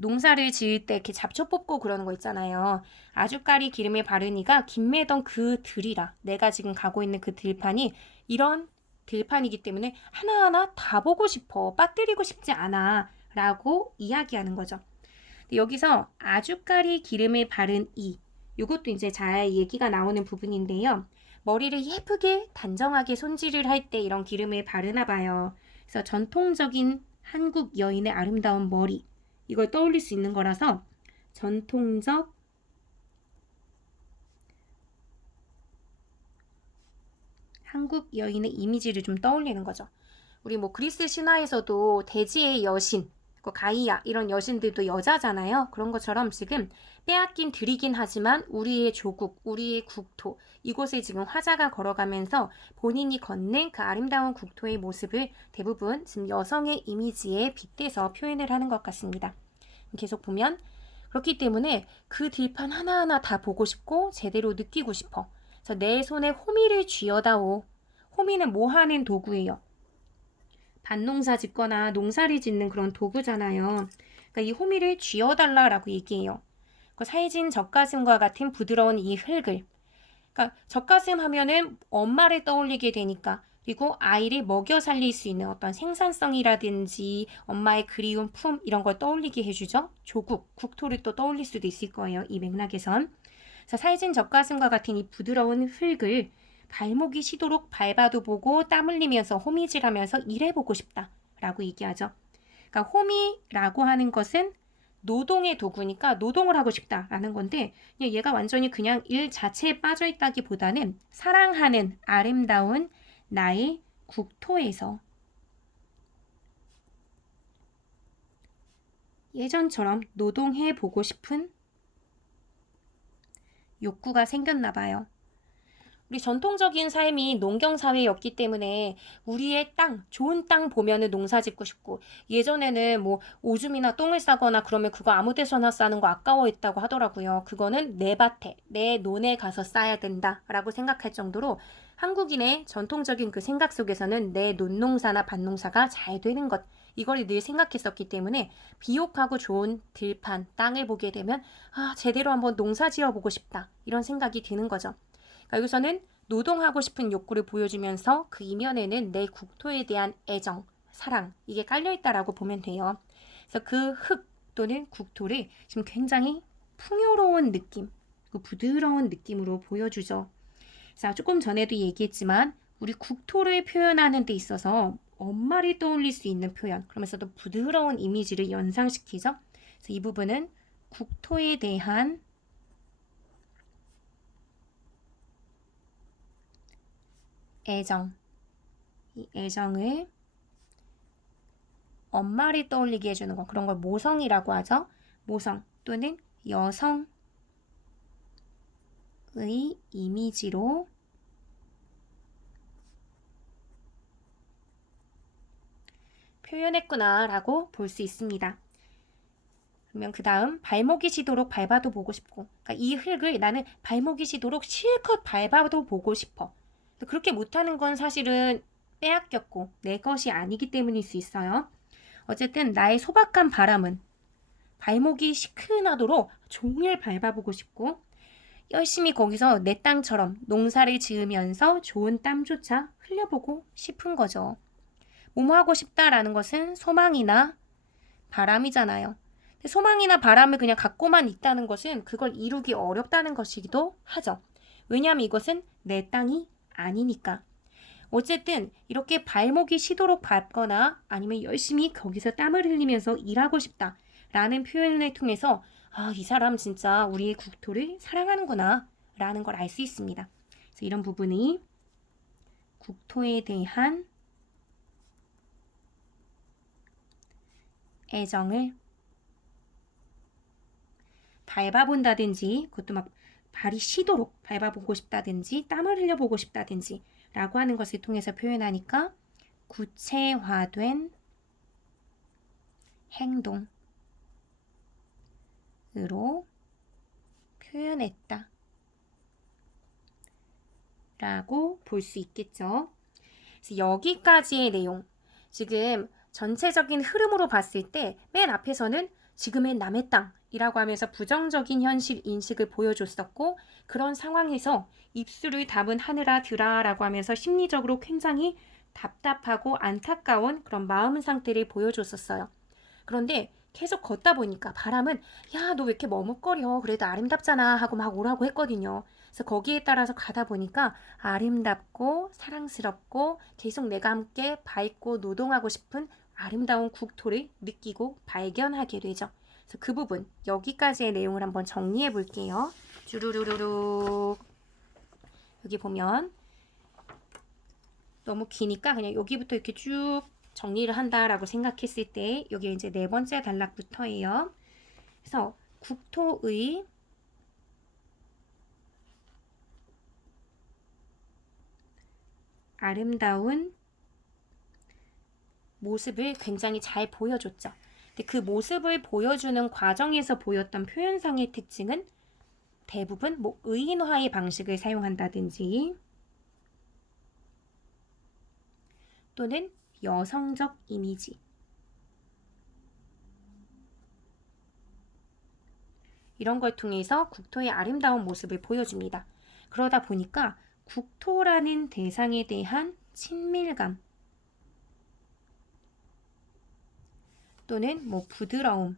농사를 지을 때 이렇게 잡초 뽑고 그러는 거 있잖아요. 아주까리 기름을 바르니가 김매던 그 들이라 내가 지금 가고 있는 그 들판이 이런 들판이기 때문에 하나하나 다 보고 싶어. 빠뜨리고 싶지 않아. 라고 이야기하는 거죠. 여기서 아주까리 기름을 바른 이것도 이제 잘 얘기가 나오는 부분인데요. 머리를 예쁘게 단정하게 손질을 할 때 이런 기름을 바르나 봐요. 그래서 전통적인 한국 여인의 아름다운 머리 이걸 떠올릴 수 있는 거라서 전통적 한국 여인의 이미지를 좀 떠올리는 거죠. 우리 뭐 그리스 신화에서도 대지의 여신, 가이아 이런 여신들도 여자잖아요. 그런 것처럼 지금 빼앗긴 들이긴 하지만 우리의 조국, 우리의 국토 이곳에 지금 화자가 걸어가면서 본인이 걷는 그 아름다운 국토의 모습을 대부분 지금 여성의 이미지에 빗대서 표현을 하는 것 같습니다. 계속 보면 그렇기 때문에 그 들판 하나하나 다 보고 싶고 제대로 느끼고 싶어. 그래서 내 손에 호미를 쥐어다오. 호미는 뭐 하는 도구예요? 밭농사 짓거나 농사를 짓는 그런 도구잖아요. 그러니까 이 호미를 쥐어달라라고 얘기해요. 그 살진 젖가슴과 같은 부드러운 이 흙을. 그러니까 젖가슴 하면은 엄마를 떠올리게 되니까 그리고 아이를 먹여 살릴 수 있는 어떤 생산성이라든지 엄마의 그리운 품 이런 걸 떠올리게 해주죠. 조국, 국토를 또 떠올릴 수도 있을 거예요. 이 맥락에선. 그래서 살진 젖가슴과 같은 이 부드러운 흙을 발목이 시도록 밟아도 보고 땀 흘리면서 호미질하면서 일해보고 싶다라고 얘기하죠. 그러니까 호미라고 하는 것은 노동의 도구니까 노동을 하고 싶다라는 건데 얘가 완전히 그냥 일 자체에 빠져있다기보다는 사랑하는 아름다운 나의 국토에서 예전처럼 노동해보고 싶은 욕구가 생겼나 봐요. 우리 전통적인 삶이 농경사회였기 때문에 우리의 땅, 좋은 땅 보면은 농사 짓고 싶고 예전에는 뭐 오줌이나 똥을 싸거나 그러면 그거 아무 데서나 싸는 거 아까워했다고 하더라고요. 그거는 내 밭에, 내 논에 가서 싸야 된다라고 생각할 정도로 한국인의 전통적인 그 생각 속에서는 내 논농사나 밭농사가 잘 되는 것 이걸 늘 생각했었기 때문에 비옥하고 좋은 들판, 땅을 보게 되면 제대로 한번 농사 지어보고 싶다. 이런 생각이 드는 거죠. 그러니까 여기서는 노동하고 싶은 욕구를 보여주면서 그 이면에는 내 국토에 대한 애정, 사랑 이게 깔려있다라고 보면 돼요. 그래서 그 흙 또는 국토를 지금 굉장히 풍요로운 느낌, 부드러운 느낌으로 보여주죠. 자, 조금 전에도 얘기했지만 우리 국토를 표현하는 데 있어서 엄마를 떠올릴 수 있는 표현, 그러면서도 부드러운 이미지를 연상시키죠. 그래서 이 부분은 국토에 대한 애정, 이 애정을 엄마를 떠올리게 해주는 거, 그런 걸 모성이라고 하죠. 모성 또는 여성의 이미지로 표현했구나 라고 볼 수 있습니다. 그러면 그 다음 발목이 시도록 밟아도 보고 싶고, 그러니까 이 흙을 나는 발목이 시도록 실컷 밟아도 보고 싶어. 그렇게 못하는 건 사실은 빼앗겼고 내 것이 아니기 때문일 수 있어요. 어쨌든 나의 소박한 바람은 발목이 시큰하도록 종일 밟아보고 싶고, 열심히 거기서 내 땅처럼 농사를 지으면서 좋은 땀조차 흘려보고 싶은 거죠. 뭐뭐 하고 싶다라는 것은 소망이나 바람이잖아요. 소망이나 바람을 그냥 갖고만 있다는 것은 그걸 이루기 어렵다는 것이기도 하죠. 왜냐하면 이것은 내 땅이 아니니까. 어쨌든 이렇게 발목이 시도록 밟거나 아니면 열심히 거기서 땀을 흘리면서 일하고 싶다라는 표현을 통해서 이 사람 진짜 우리의 국토를 사랑하는구나 라는 걸 알 수 있습니다. 그래서 이런 부분이 국토에 대한 애정을 밟아본다든지, 그것도 막 발이 시도록 밟아보고 싶다든지 땀을 흘려보고 싶다든지 라고 하는 것을 통해서 표현하니까 구체화된 행동으로 표현했다 라고 볼 수 있겠죠. 그래서 여기까지의 내용, 지금 전체적인 흐름으로 봤을 때 맨 앞에서는 지금의 남의 땅이라고 하면서 부정적인 현실 인식을 보여줬었고, 그런 상황에서 입술을 담은 하늘아 라고 하면서 심리적으로 굉장히 답답하고 안타까운 그런 마음 상태를 보여줬었어요. 그런데 계속 걷다 보니까 바람은 야, 너 왜 이렇게 머뭇거려, 그래도 아름답잖아 하고 막 오라고 했거든요. 그래서 거기에 따라서 가다 보니까 아름답고 사랑스럽고 계속 내가 함께 밝고 노동하고 싶은 아름다운 국토를 느끼고 발견하게 되죠. 그래서 그 부분, 여기까지의 내용을 한번 정리해 볼게요. 주르르르르. 여기 보면 너무 기니까 그냥 여기부터 이렇게 쭉 정리를 한다라고 생각했을 때 여기 이제 네 번째 단락부터예요. 그래서 국토의 아름다운 모습을 굉장히 잘 보여줬죠. 근데 그 모습을 보여주는 과정에서 보였던 표현상의 특징은 대부분 의인화의 방식을 사용한다든지 또는 여성적 이미지, 이런 걸 통해서 국토의 아름다운 모습을 보여줍니다. 그러다 보니까 국토라는 대상에 대한 친밀감 또는 부드러움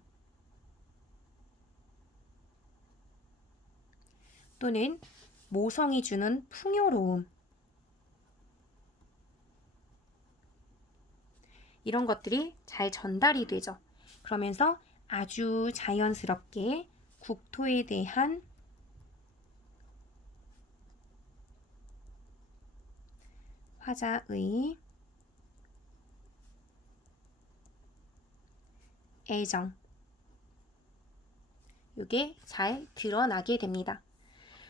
또는 모성이 주는 풍요로움, 이런 것들이 잘 전달이 되죠. 그러면서 아주 자연스럽게 국토에 대한 화자의 애정, 이게 잘 드러나게 됩니다.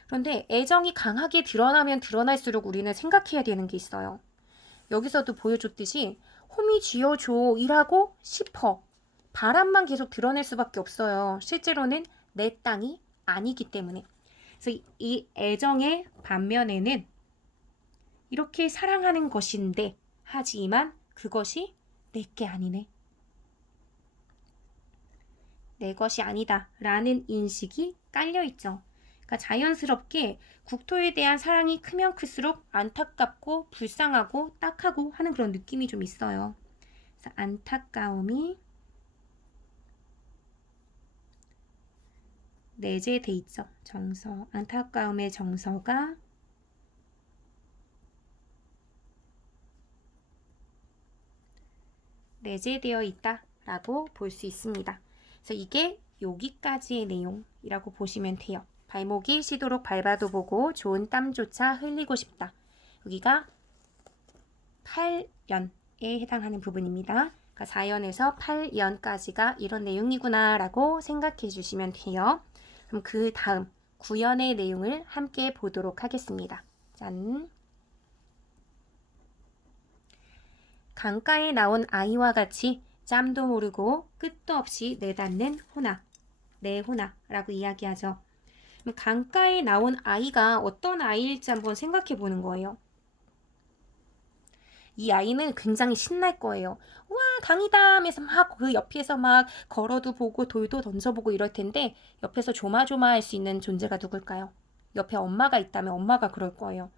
그런데 애정이 강하게 드러나면 드러날수록 우리는 생각해야 되는 게 있어요. 여기서도 보여줬듯이 홈이 쥐어줘 일하고 싶어, 바람만 계속 드러낼 수밖에 없어요. 실제로는 내 땅이 아니기 때문에. 그래서 이 애정의 반면에는 이렇게 사랑하는 것인데, 하지만 그것이 내게 아니네, 내 것이 아니다 라는 인식이 깔려 있죠. 그러니까 자연스럽게 국토에 대한 사랑이 크면 클수록 안타깝고 불쌍하고 딱하고 하는 그런 느낌이 좀 있어요. 그래서 안타까움이 내재돼 있죠. 정서, 안타까움의 정서가 내재되어 있다라고 볼 수 있습니다. 그래서 이게 여기까지의 내용이라고 보시면 돼요. 발목이 쉬도록 밟아도 보고 좋은 땀조차 흘리고 싶다. 여기가 8연에 해당하는 부분입니다. 그러니까 4연에서 8연까지가 이런 내용이구나 라고 생각해 주시면 돼요. 그럼 그 다음 9연의 내용을 함께 보도록 하겠습니다. 짠! 강가에 나온 아이와 같이 짬도 모르고 끝도 없이 내닫는 호나, 내 호나라고 이야기하죠. 그럼 강가에 나온 아이가 어떤 아이일지 한번 생각해 보는 거예요. 이 아이는 굉장히 신날 거예요. 와, 강이다 하면서 막 그 옆에서 막 걸어도 보고 돌도 던져보고 이럴 텐데 옆에서 조마조마할 수 있는 존재가 누굴까요? 옆에 엄마가 있다면 엄마가 그럴 거예요.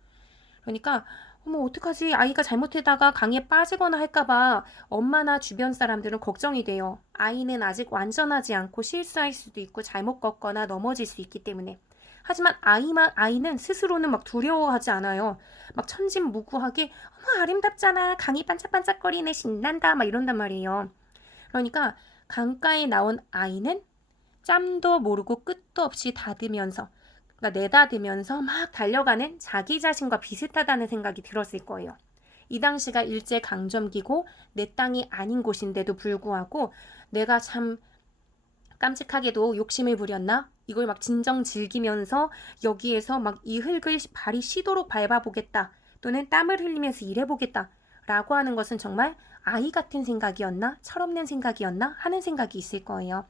그러니까 어머 어떡하지? 아이가 잘못하다가 강에 빠지거나 할까봐 엄마나 주변 사람들은 걱정이 돼요. 아이는 아직 완전하지 않고 실수할 수도 있고 잘못 걷거나 넘어질 수 있기 때문에. 하지만 아이는 스스로는 막 두려워하지 않아요. 막 천진무구하게 어머 아름답잖아. 강이 반짝반짝거리네. 신난다. 막 이런단 말이에요. 그러니까 강가에 나온 아이는 짬도 모르고 끝도 없이 닫으면서 그러니까 내닫으면서 막 달려가는 자기 자신과 비슷하다는 생각이 들었을 거예요. 이 당시가 일제강점기고 내 땅이 아닌 곳인데도 불구하고 내가 참 깜찍하게도 욕심을 부렸나? 이걸 막 진정 즐기면서 여기에서 막 이 흙을 발이 쉬도록 밟아보겠다. 또는 땀을 흘리면서 일해보겠다. 라고 하는 것은 정말 아이 같은 생각이었나? 철없는 생각이었나? 하는 생각이 있을 거예요.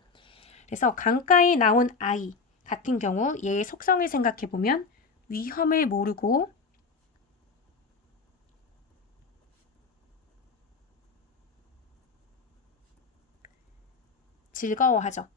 그래서 강가에 나온 아이 같은 경우 얘의 속성을 생각해 보면 위험을 모르고 즐거워하죠.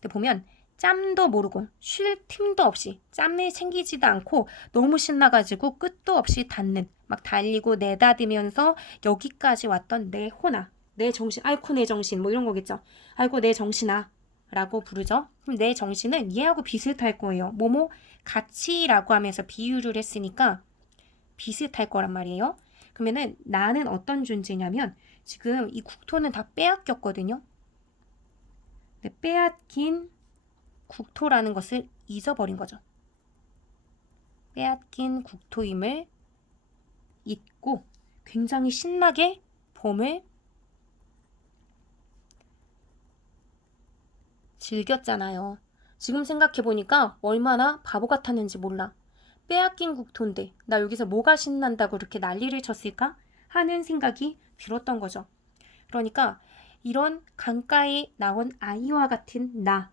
근데 보면 짬도 모르고 쉴 틈도 없이 짬을 챙기지도 않고 너무 신나가지고 끝도 없이 닿는 막 달리고 내닫으면서 여기까지 왔던 내 호나 내 정신 아이고 내 정신 뭐 이런 거겠죠. 아이고 내 정신아 라고 부르죠. 그럼 내 정신은 얘하고 비슷할 거예요. 뭐뭐 같이라고 하면서 비유를 했으니까 비슷할 거란 말이에요. 그러면은 나는 어떤 존재냐면 지금 이 국토는 다 빼앗겼거든요. 근데 빼앗긴 국토라는 것을 잊어버린 거죠. 빼앗긴 국토임을 잊고 굉장히 신나게 봄을 즐겼잖아요. 지금 생각해보니까 얼마나 바보 같았는지 몰라. 빼앗긴 국토인데 나 여기서 뭐가 신난다고 이렇게 난리를 쳤을까? 하는 생각이 들었던 거죠. 그러니까 이런 강가에 나온 아이와 같은 나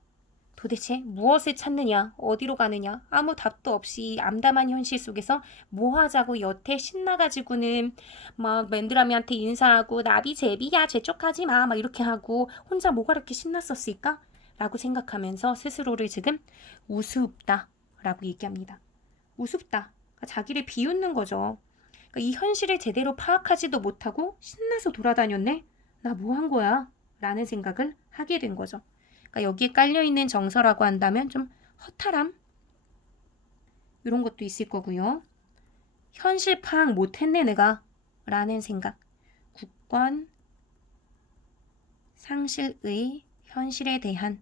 도대체 무엇을 찾느냐, 어디로 가느냐, 아무 답도 없이 암담한 현실 속에서 뭐 하자고 여태 신나가지고는 막 맨드라미한테 인사하고 나비 제비야 제쪽하지 마, 막 이렇게 하고 혼자 뭐가 이렇게 신났었을까? 라고 생각하면서 스스로를 지금 우습다 라고 얘기합니다. 우습다. 그러니까 자기를 비웃는 거죠. 그러니까 이 현실을 제대로 파악하지도 못하고 신나서 돌아다녔네? 나 뭐 한 거야? 라는 생각을 하게 된 거죠. 그러니까 여기에 깔려있는 정서라고 한다면 좀 허탈함? 이런 것도 있을 거고요. 현실 파악 못했네 내가 라는 생각. 굳건 상실의 현실에 대한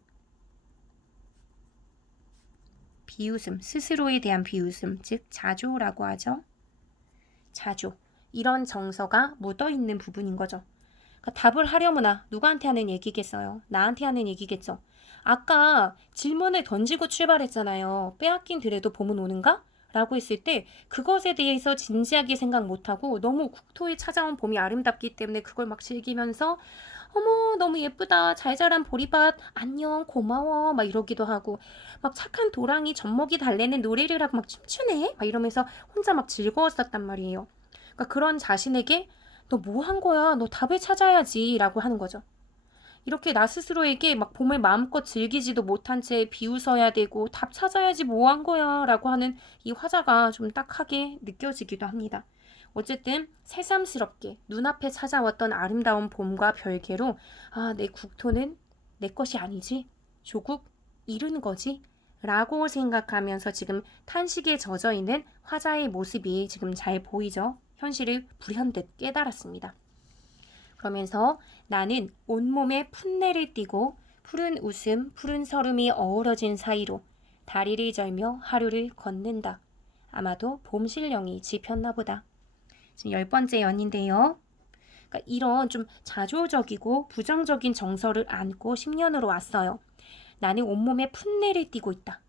비웃음, 스스로에 대한 비웃음, 즉 자조라고 하죠. 자조. 이런 정서가 묻어있는 부분인 거죠. 그러니까 답을 하려무나 누구한테 하는 얘기겠어요? 나한테 하는 얘기겠죠. 아까 질문을 던지고 출발했잖아요. 빼앗긴 들에도 봄은 오는가? 라고 했을 때 그것에 대해서 진지하게 생각 못하고 너무 국토에 찾아온 봄이 아름답기 때문에 그걸 막 즐기면서 어머 너무 예쁘다 잘 자란 보리밭 안녕 고마워 막 이러기도 하고 막 착한 도랑이 젖먹이 달래는 노래를 하고 막 춤추네 막 이러면서 혼자 막 즐거웠었단 말이에요. 그러니까 그런 자신에게 너 뭐 한 거야? 너 답을 찾아야지 라고 하는 거죠. 이렇게 나 스스로에게 막 봄을 마음껏 즐기지도 못한 채 비웃어야 되고 답 찾아야지 뭐 한 거야 라고 하는 이 화자가 좀 딱하게 느껴지기도 합니다. 어쨌든 새삼스럽게 눈앞에 찾아왔던 아름다운 봄과 별개로 내 국토는 내 것이 아니지? 조국 잃은 거지? 라고 생각하면서 지금 탄식에 젖어 있는 화자의 모습이 지금 잘 보이죠? 현실을 불현듯 깨달았습니다. 그러면서 나는 온몸에 풋내를 띠고 푸른 웃음, 푸른 설움이 어우러진 사이로 다리를 절며 하루를 걷는다. 아마도 봄신령이 지폈나 보다. 지금 10번째 연인데요. 그러니까 이런 좀 자조적이고 부정적인 정서를 안고 10년으로 왔어요. 나는 온몸에 풋내를 띠고 있다.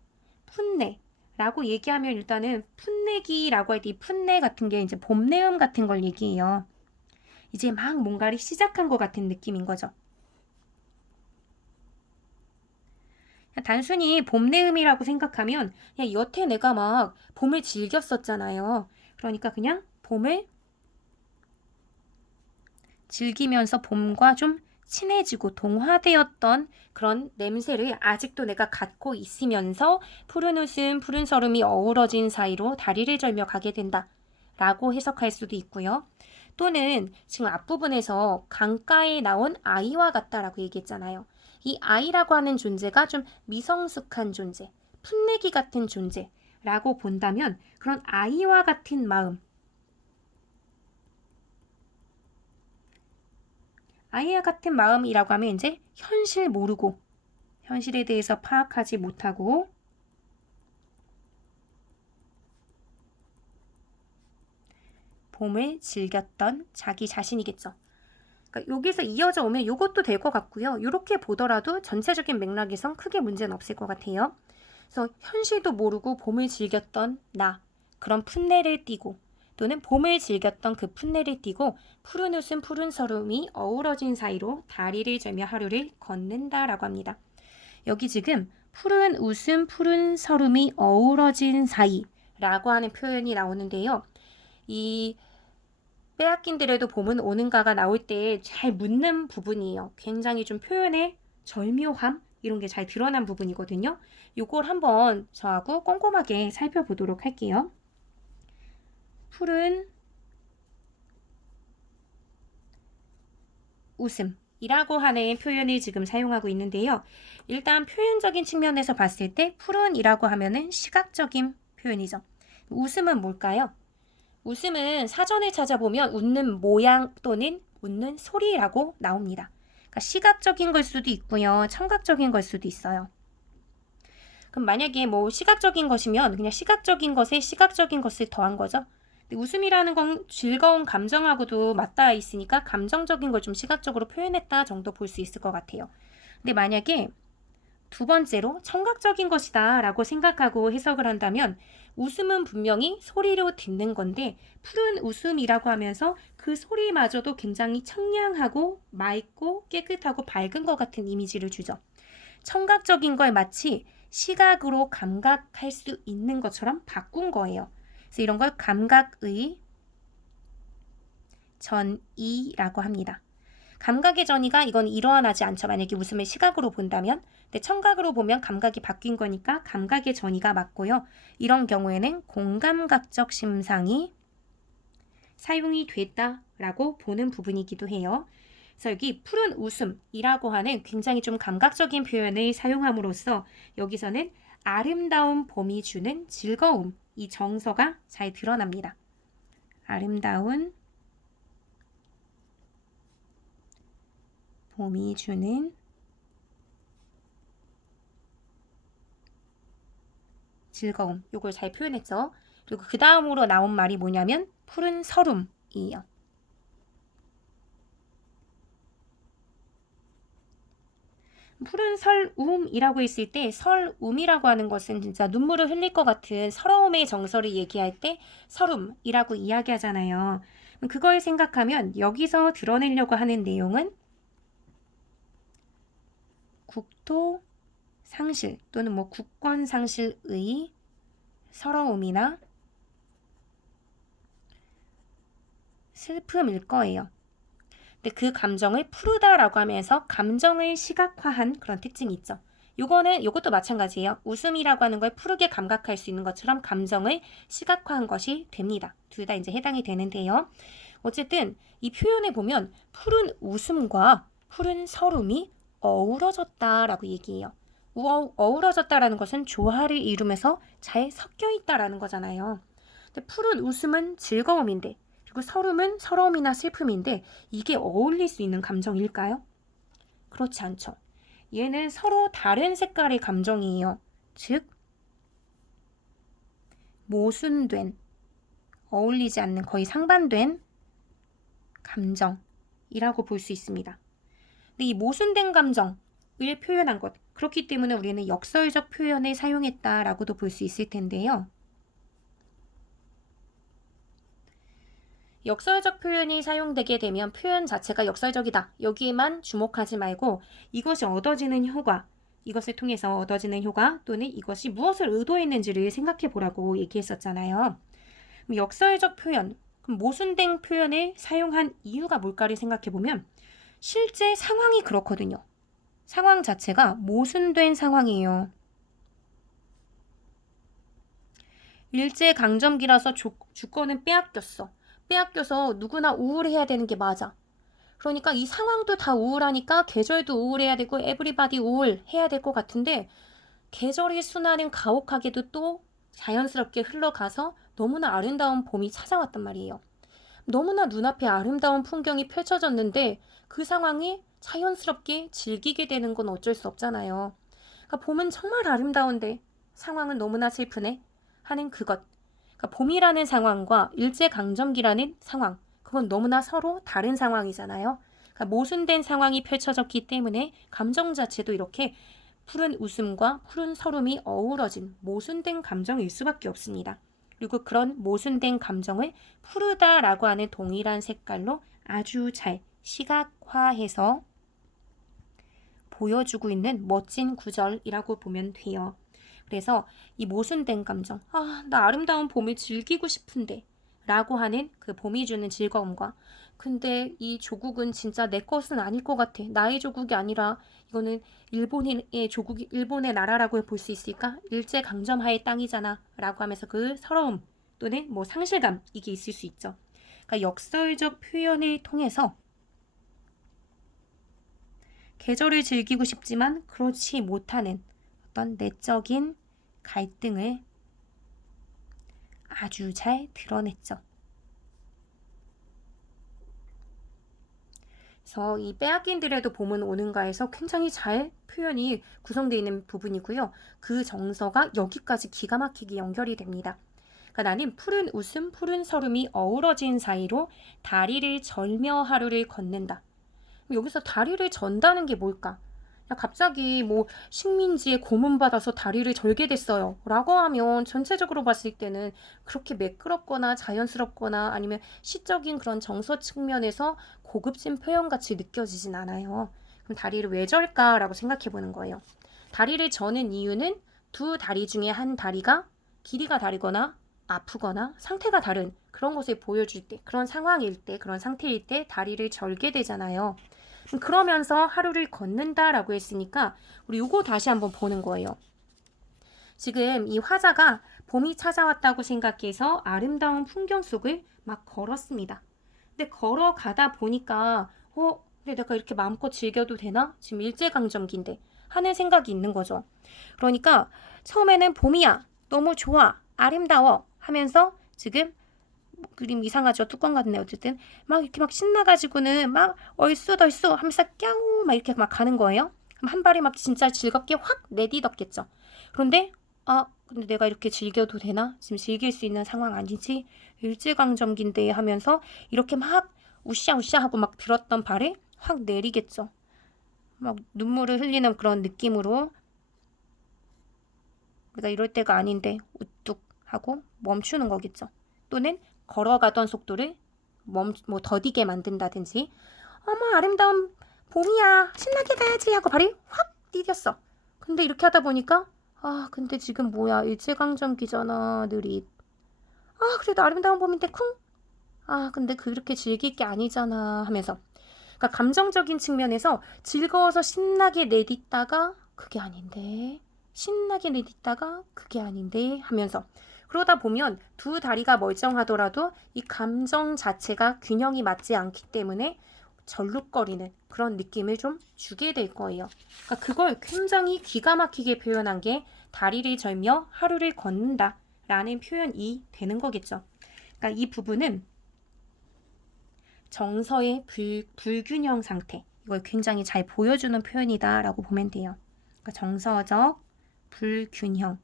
풋내라고 얘기하면 일단은 풋내기라고 할 때 이 풋내 같은 게 이제 봄내음 같은 걸 얘기해요. 이제 막 뭔가를 시작한 것 같은 느낌인 거죠. 단순히 봄내음이라고 생각하면 그냥 여태 내가 막 봄을 즐겼었잖아요. 그러니까 그냥 봄을 즐기면서 봄과 좀 친해지고 동화되었던 그런 냄새를 아직도 내가 갖고 있으면서 푸른 웃음, 푸른 설움이 어우러진 사이로 다리를 절며 가게 된다. 라고 해석할 수도 있고요. 또는 지금 앞부분에서 강가에 나온 아이와 같다라고 얘기했잖아요. 이 아이라고 하는 존재가 좀 미성숙한 존재, 풋내기 같은 존재라고 본다면 그런 아이와 같은 마음, 아이와 같은 마음이라고 하면 이제 현실 모르고 현실에 대해서 파악하지 못하고 봄을 즐겼던 자기 자신이겠죠. 그러니까 여기서 이어져 오면 이것도 될 것 같고요. 이렇게 보더라도 전체적인 맥락에선 크게 문제는 없을 것 같아요. 그래서 현실도 모르고 봄을 즐겼던 나, 그런 풋내를 띠고 또는 봄을 즐겼던 그 풋내를 띠고 푸른 웃음 푸른 설움이 어우러진 사이로 다리를 절며 하루를 걷는다라고 합니다. 여기 지금 푸른 웃음 푸른 설움이 어우러진 사이라고 하는 표현이 나오는데요. 이 빼앗긴들에도 봄은 오는가가 나올 때 잘 묻는 부분이에요. 굉장히 좀 표현의 절묘함 이런 게 잘 드러난 부분이거든요. 이걸 한번 저하고 꼼꼼하게 살펴보도록 할게요. 푸른 웃음이라고 하는 표현을 지금 사용하고 있는데요. 일단 표현적인 측면에서 봤을 때 푸른이라고 하면은 시각적인 표현이죠. 웃음은 뭘까요? 웃음은 사전을 찾아보면 웃는 모양 또는 웃는 소리라고 나옵니다. 그러니까 시각적인 걸 수도 있고요. 청각적인 걸 수도 있어요. 그럼 만약에 뭐 시각적인 것이면 그냥 시각적인 것에 시각적인 것을 더한 거죠. 근데 웃음이라는 건 즐거운 감정하고도 맞닿아 있으니까 감정적인 걸 좀 시각적으로 표현했다 정도 볼 수 있을 것 같아요. 근데 만약에 두 번째로 청각적인 것이다 라고 생각하고 해석을 한다면 웃음은 분명히 소리로 듣는 건데 푸른 웃음이라고 하면서 그 소리마저도 굉장히 청량하고 맑고 깨끗하고 밝은 것 같은 이미지를 주죠. 청각적인 걸 마치 시각으로 감각할 수 있는 것처럼 바꾼 거예요. 그래서 이런 걸 감각의 전이라고 합니다. 감각의 전이가 이건 일어나지 않죠. 만약에 웃음을 시각으로 본다면. 근데 청각으로 보면 감각이 바뀐 거니까 감각의 전이가 맞고요. 이런 경우에는 공감각적 심상이 사용이 됐다라고 보는 부분이기도 해요. 그래서 여기 푸른 웃음이라고 하는 굉장히 좀 감각적인 표현을 사용함으로써 여기서는 아름다운 봄이 주는 즐거움, 이 정서가 잘 드러납니다. 아름다운 봄이 주는 즐거움, 요걸 잘 표현했죠. 그리고 그 다음으로 나온 말이 뭐냐면 푸른 설움이에요. 푸른 설움이라고 했을 때 설움이라고 하는 것은 진짜 눈물을 흘릴 것 같은 서러움의 정서를 얘기할 때 설움이라고 이야기하잖아요. 그걸 생각하면 여기서 드러내려고 하는 내용은 국토 상실 또는 뭐 국권 상실의 서러움이나 슬픔일 거예요. 근데 그 감정을 푸르다라고 하면서 감정을 시각화한 그런 특징이 있죠. 요것도 마찬가지예요. 웃음이라고 하는 걸 푸르게 감각할 수 있는 것처럼 감정을 시각화한 것이 됩니다. 둘 다 이제 해당이 되는데요. 어쨌든 이 표현에 보면 푸른 웃음과 푸른 서름이 어우러졌다라고 얘기해요. 어우러졌다라는 것은 조화를 이루면서 잘 섞여 있다라는 거잖아요. 근데 푸른 웃음은 즐거움인데, 그리고 서름은 서러움이나 슬픔인데 이게 어울릴 수 있는 감정일까요? 그렇지 않죠. 얘는 서로 다른 색깔의 감정이에요. 즉, 모순된, 어울리지 않는 거의 상반된 감정이라고 볼 수 있습니다. 근데 이 모순된 감정을 표현한 것, 그렇기 때문에 우리는 역설적 표현을 사용했다라고도 볼 수 있을 텐데요. 역설적 표현이 사용되게 되면 표현 자체가 역설적이다. 여기에만 주목하지 말고 이것이 얻어지는 효과, 이것을 통해서 얻어지는 효과 또는 이것이 무엇을 의도했는지를 생각해 보라고 얘기했었잖아요. 그럼 역설적 표현, 그럼 모순된 표현을 사용한 이유가 뭘까를 생각해 보면 실제 상황이 그렇거든요. 상황 자체가 모순된 상황이에요. 일제강점기라서 주권은 빼앗겨서 누구나 우울해야 되는 게 맞아. 그러니까 이 상황도 다 우울하니까 계절도 우울해야 되고 에브리바디 우울해야 될 것 같은데 계절의 순환은 가혹하게도 또 자연스럽게 흘러가서 너무나 아름다운 봄이 찾아왔단 말이에요. 너무나 눈앞에 아름다운 풍경이 펼쳐졌는데 그 상황이 자연스럽게 즐기게 되는 건 어쩔 수 없잖아요. 그러니까 봄은 정말 아름다운데 상황은 너무나 슬프네 하는 그것. 그러니까 봄이라는 상황과 일제강점기라는 상황, 그건 너무나 서로 다른 상황이잖아요. 그러니까 모순된 상황이 펼쳐졌기 때문에 감정 자체도 이렇게 푸른 웃음과 푸른 서름이 어우러진 모순된 감정일 수밖에 없습니다. 그리고 그런 모순된 감정을 푸르다라고 하는 동일한 색깔로 아주 잘 시각화해서 보여주고 있는 멋진 구절이라고 보면 돼요. 그래서 이 모순된 감정, 나 아름다운 봄을 즐기고 싶은데 라고 하는 그 봄이 주는 즐거움과 근데 이 조국은 진짜 내 것은 아닐 것 같아. 나의 조국이 아니라 이거는 일본의 조국이 일본의 나라라고 볼 수 있을까? 일제 강점하의 땅이잖아 라고 하면서 그 서러움 또는 뭐 상실감 이게 있을 수 있죠. 그러니까 역설적 표현을 통해서 계절을 즐기고 싶지만 그렇지 못하는 어떤 내적인 갈등을 아주 잘 드러냈죠. 그래서 이 빼앗긴들에도 봄은 오는가에서 굉장히 잘 표현이 구성되어 있는 부분이고요. 그 정서가 여기까지 기가 막히게 연결이 됩니다. 그러니까 나는 푸른 웃음, 푸른 서름이 어우러진 사이로 다리를 절며 하루를 걷는다. 여기서 다리를 전다는 게 뭘까? 갑자기 뭐 식민지에 고문받아서 다리를 절게 됐어요 라고 하면 전체적으로 봤을 때는 그렇게 매끄럽거나 자연스럽거나 아니면 시적인 그런 정서 측면에서 고급진 표현같이 느껴지진 않아요. 그럼 다리를 왜 절까라고 생각해 보는 거예요. 다리를 저는 이유는 두 다리 중에 한 다리가 길이가 다르거나 아프거나 상태가 다른 그런 것을 보여줄 때, 그런 상황일 때, 그런 상태일 때 다리를 절게 되잖아요. 그러면서 하루를 걷는다라고 했으니까 우리 요거 다시 한번 보는 거예요. 지금 이 화자가 봄이 찾아왔다고 생각해서 아름다운 풍경 속을 막 걸었습니다. 근데 걸어가다 보니까 근데 내가 이렇게 마음껏 즐겨도 되나? 지금 일제강점기인데 하는 생각이 있는 거죠. 그러니까 처음에는 봄이야, 너무 좋아, 아름다워 하면서 지금 그림 이상하죠. 뚜껑 같네. 어쨌든 막 이렇게 막 신나가지고는 막 얼쑤덜쑤 하면서 꺄우 막 이렇게 막 가는 거예요. 그럼 한 발이 막 진짜 즐겁게 확 내디뎠겠죠. 그런데 근데 내가 이렇게 즐겨도 되나? 지금 즐길 수 있는 상황 아니지? 일제강점기인데 하면서 이렇게 막 우쌰우쌰 하고 막 들었던 발이 확 내리겠죠. 막 눈물을 흘리는 그런 느낌으로 내가 이럴 때가 아닌데 우뚝 하고 멈추는 거겠죠. 또는 걸어가던 속도를 더디게 만든다든지 어머 아름다운 봄이야 신나게 가야지 하고 발이 확 디뎠어. 근데 이렇게 하다 보니까 근데 지금 뭐야 일제강점기잖아 느릿. 그래도 아름다운 봄인데 쿵. 근데 그렇게 즐길 게 아니잖아 하면서 그러니까 감정적인 측면에서 즐거워서 신나게 내딛다가 그게 아닌데, 신나게 내딛다가 그게 아닌데 하면서 그러다 보면 두 다리가 멀쩡하더라도 이 감정 자체가 균형이 맞지 않기 때문에 절룩거리는 그런 느낌을 좀 주게 될 거예요. 그러니까 그걸 굉장히 기가 막히게 표현한 게 다리를 절며 하루를 걷는다 라는 표현이 되는 거겠죠. 그러니까 이 부분은 정서의 불균형 상태, 이걸 굉장히 잘 보여주는 표현이다 라고 보면 돼요. 그러니까 정서적 불균형.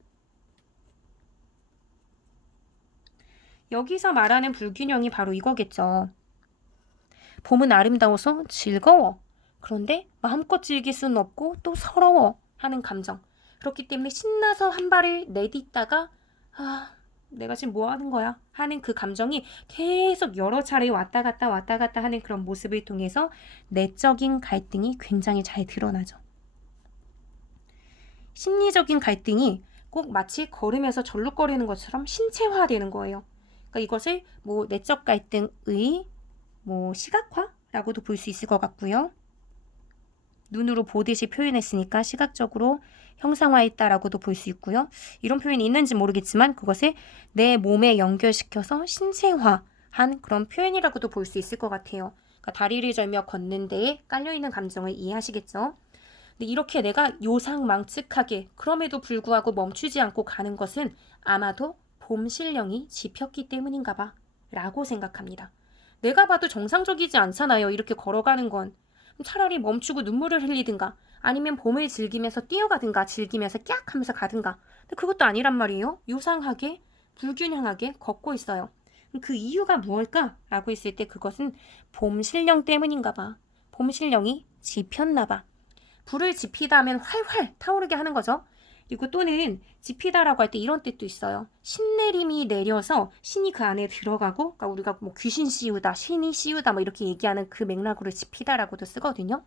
여기서 말하는 불균형이 바로 이거겠죠. 봄은 아름다워서 즐거워. 그런데 마음껏 즐길 수는 없고 또 서러워 하는 감정. 그렇기 때문에 신나서 한 발을 내딛다가 내가 지금 뭐 하는 거야? 하는 그 감정이 계속 여러 차례 왔다 갔다 하는 그런 모습을 통해서 내적인 갈등이 굉장히 잘 드러나죠. 심리적인 갈등이 꼭 마치 걸으면서 절룩거리는 것처럼 신체화되는 거예요. 그러니까 이것을 내적 갈등의 시각화라고도 볼 수 있을 것 같고요. 눈으로 보듯이 표현했으니까 시각적으로 형상화했다라고도 볼 수 있고요. 이런 표현이 있는지 모르겠지만 그것을 내 몸에 연결시켜서 신체화한 그런 표현이라고도 볼 수 있을 것 같아요. 그러니까 다리를 절며 걷는 데에 깔려있는 감정을 이해하시겠죠? 근데 이렇게 내가 요상망측하게 그럼에도 불구하고 멈추지 않고 가는 것은 아마도 봄 신령이 짚였기 때문인가 봐 라고 생각합니다. 내가 봐도 정상적이지 않잖아요. 이렇게 걸어가는 건. 차라리 멈추고 눈물을 흘리든가 아니면 봄을 즐기면서 뛰어가든가 즐기면서 깍 하면서 가든가. 근데 그것도 아니란 말이에요. 요상하게 불균형하게 걷고 있어요. 그 이유가 무엇일까? 라고 했을 때 그것은 봄 신령 때문인가 봐. 봄 신령이 짚였나 봐. 불을 지피다 하면 활활 타오르게 하는 거죠. 그리고 또는 지피다라고 할 때 이런 뜻도 있어요. 신내림이 내려서 신이 그 안에 들어가고, 그러니까 우리가 귀신 씌우다, 신이 씌우다 이렇게 얘기하는 그 맥락으로 지피다라고도 쓰거든요.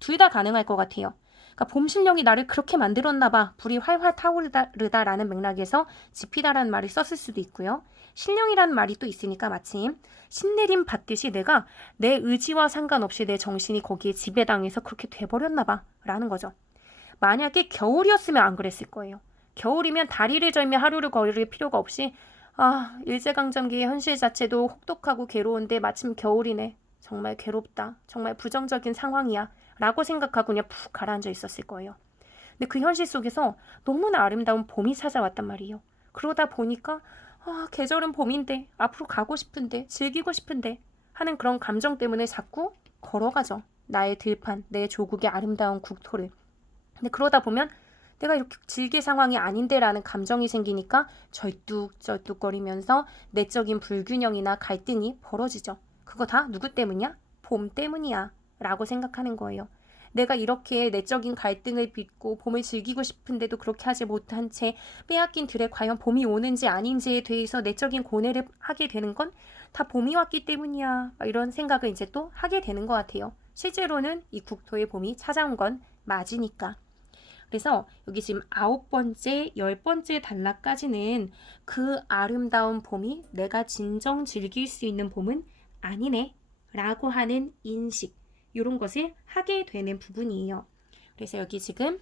둘 다 가능할 것 같아요. 그러니까 봄 신령이 나를 그렇게 만들었나 봐. 불이 활활 타오르다라는 맥락에서 지피다라는 말을 썼을 수도 있고요. 신령이라는 말이 또 있으니까 마침 신내림 받듯이 내가 내 의지와 상관없이 내 정신이 거기에 지배당해서 그렇게 돼버렸나 봐 라는 거죠. 만약에 겨울이었으면 안 그랬을 거예요. 겨울이면 다리를 절며 하루를 걸을 필요가 없이 일제강점기의 현실 자체도 혹독하고 괴로운데 마침 겨울이네. 정말 괴롭다. 정말 부정적인 상황이야. 라고 생각하고 그냥 푹 가라앉아 있었을 거예요. 근데 그 현실 속에서 너무나 아름다운 봄이 찾아왔단 말이에요. 그러다 보니까 계절은 봄인데 앞으로 가고 싶은데 즐기고 싶은데 하는 그런 감정 때문에 자꾸 걸어가죠. 나의 들판, 내 조국의 아름다운 국토를. 근데 그러다 보면 내가 이렇게 즐길 상황이 아닌데 라는 감정이 생기니까 절뚝절뚝거리면서 내적인 불균형이나 갈등이 벌어지죠. 그거 다 누구 때문이야? 봄 때문이야 라고 생각하는 거예요. 내가 이렇게 내적인 갈등을 빚고 봄을 즐기고 싶은데도 그렇게 하지 못한 채 빼앗긴 들에 과연 봄이 오는지 아닌지에 대해서 내적인 고뇌를 하게 되는 건 다 봄이 왔기 때문이야. 이런 생각을 이제 또 하게 되는 것 같아요. 실제로는 이 국토의 봄이 찾아온 건 맞으니까. 그래서 여기 지금 9번째, 10번째 단락까지는 그 아름다운 봄이 내가 진정 즐길 수 있는 봄은 아니네 라고 하는 인식, 이런 것을 하게 되는 부분이에요. 그래서 여기 지금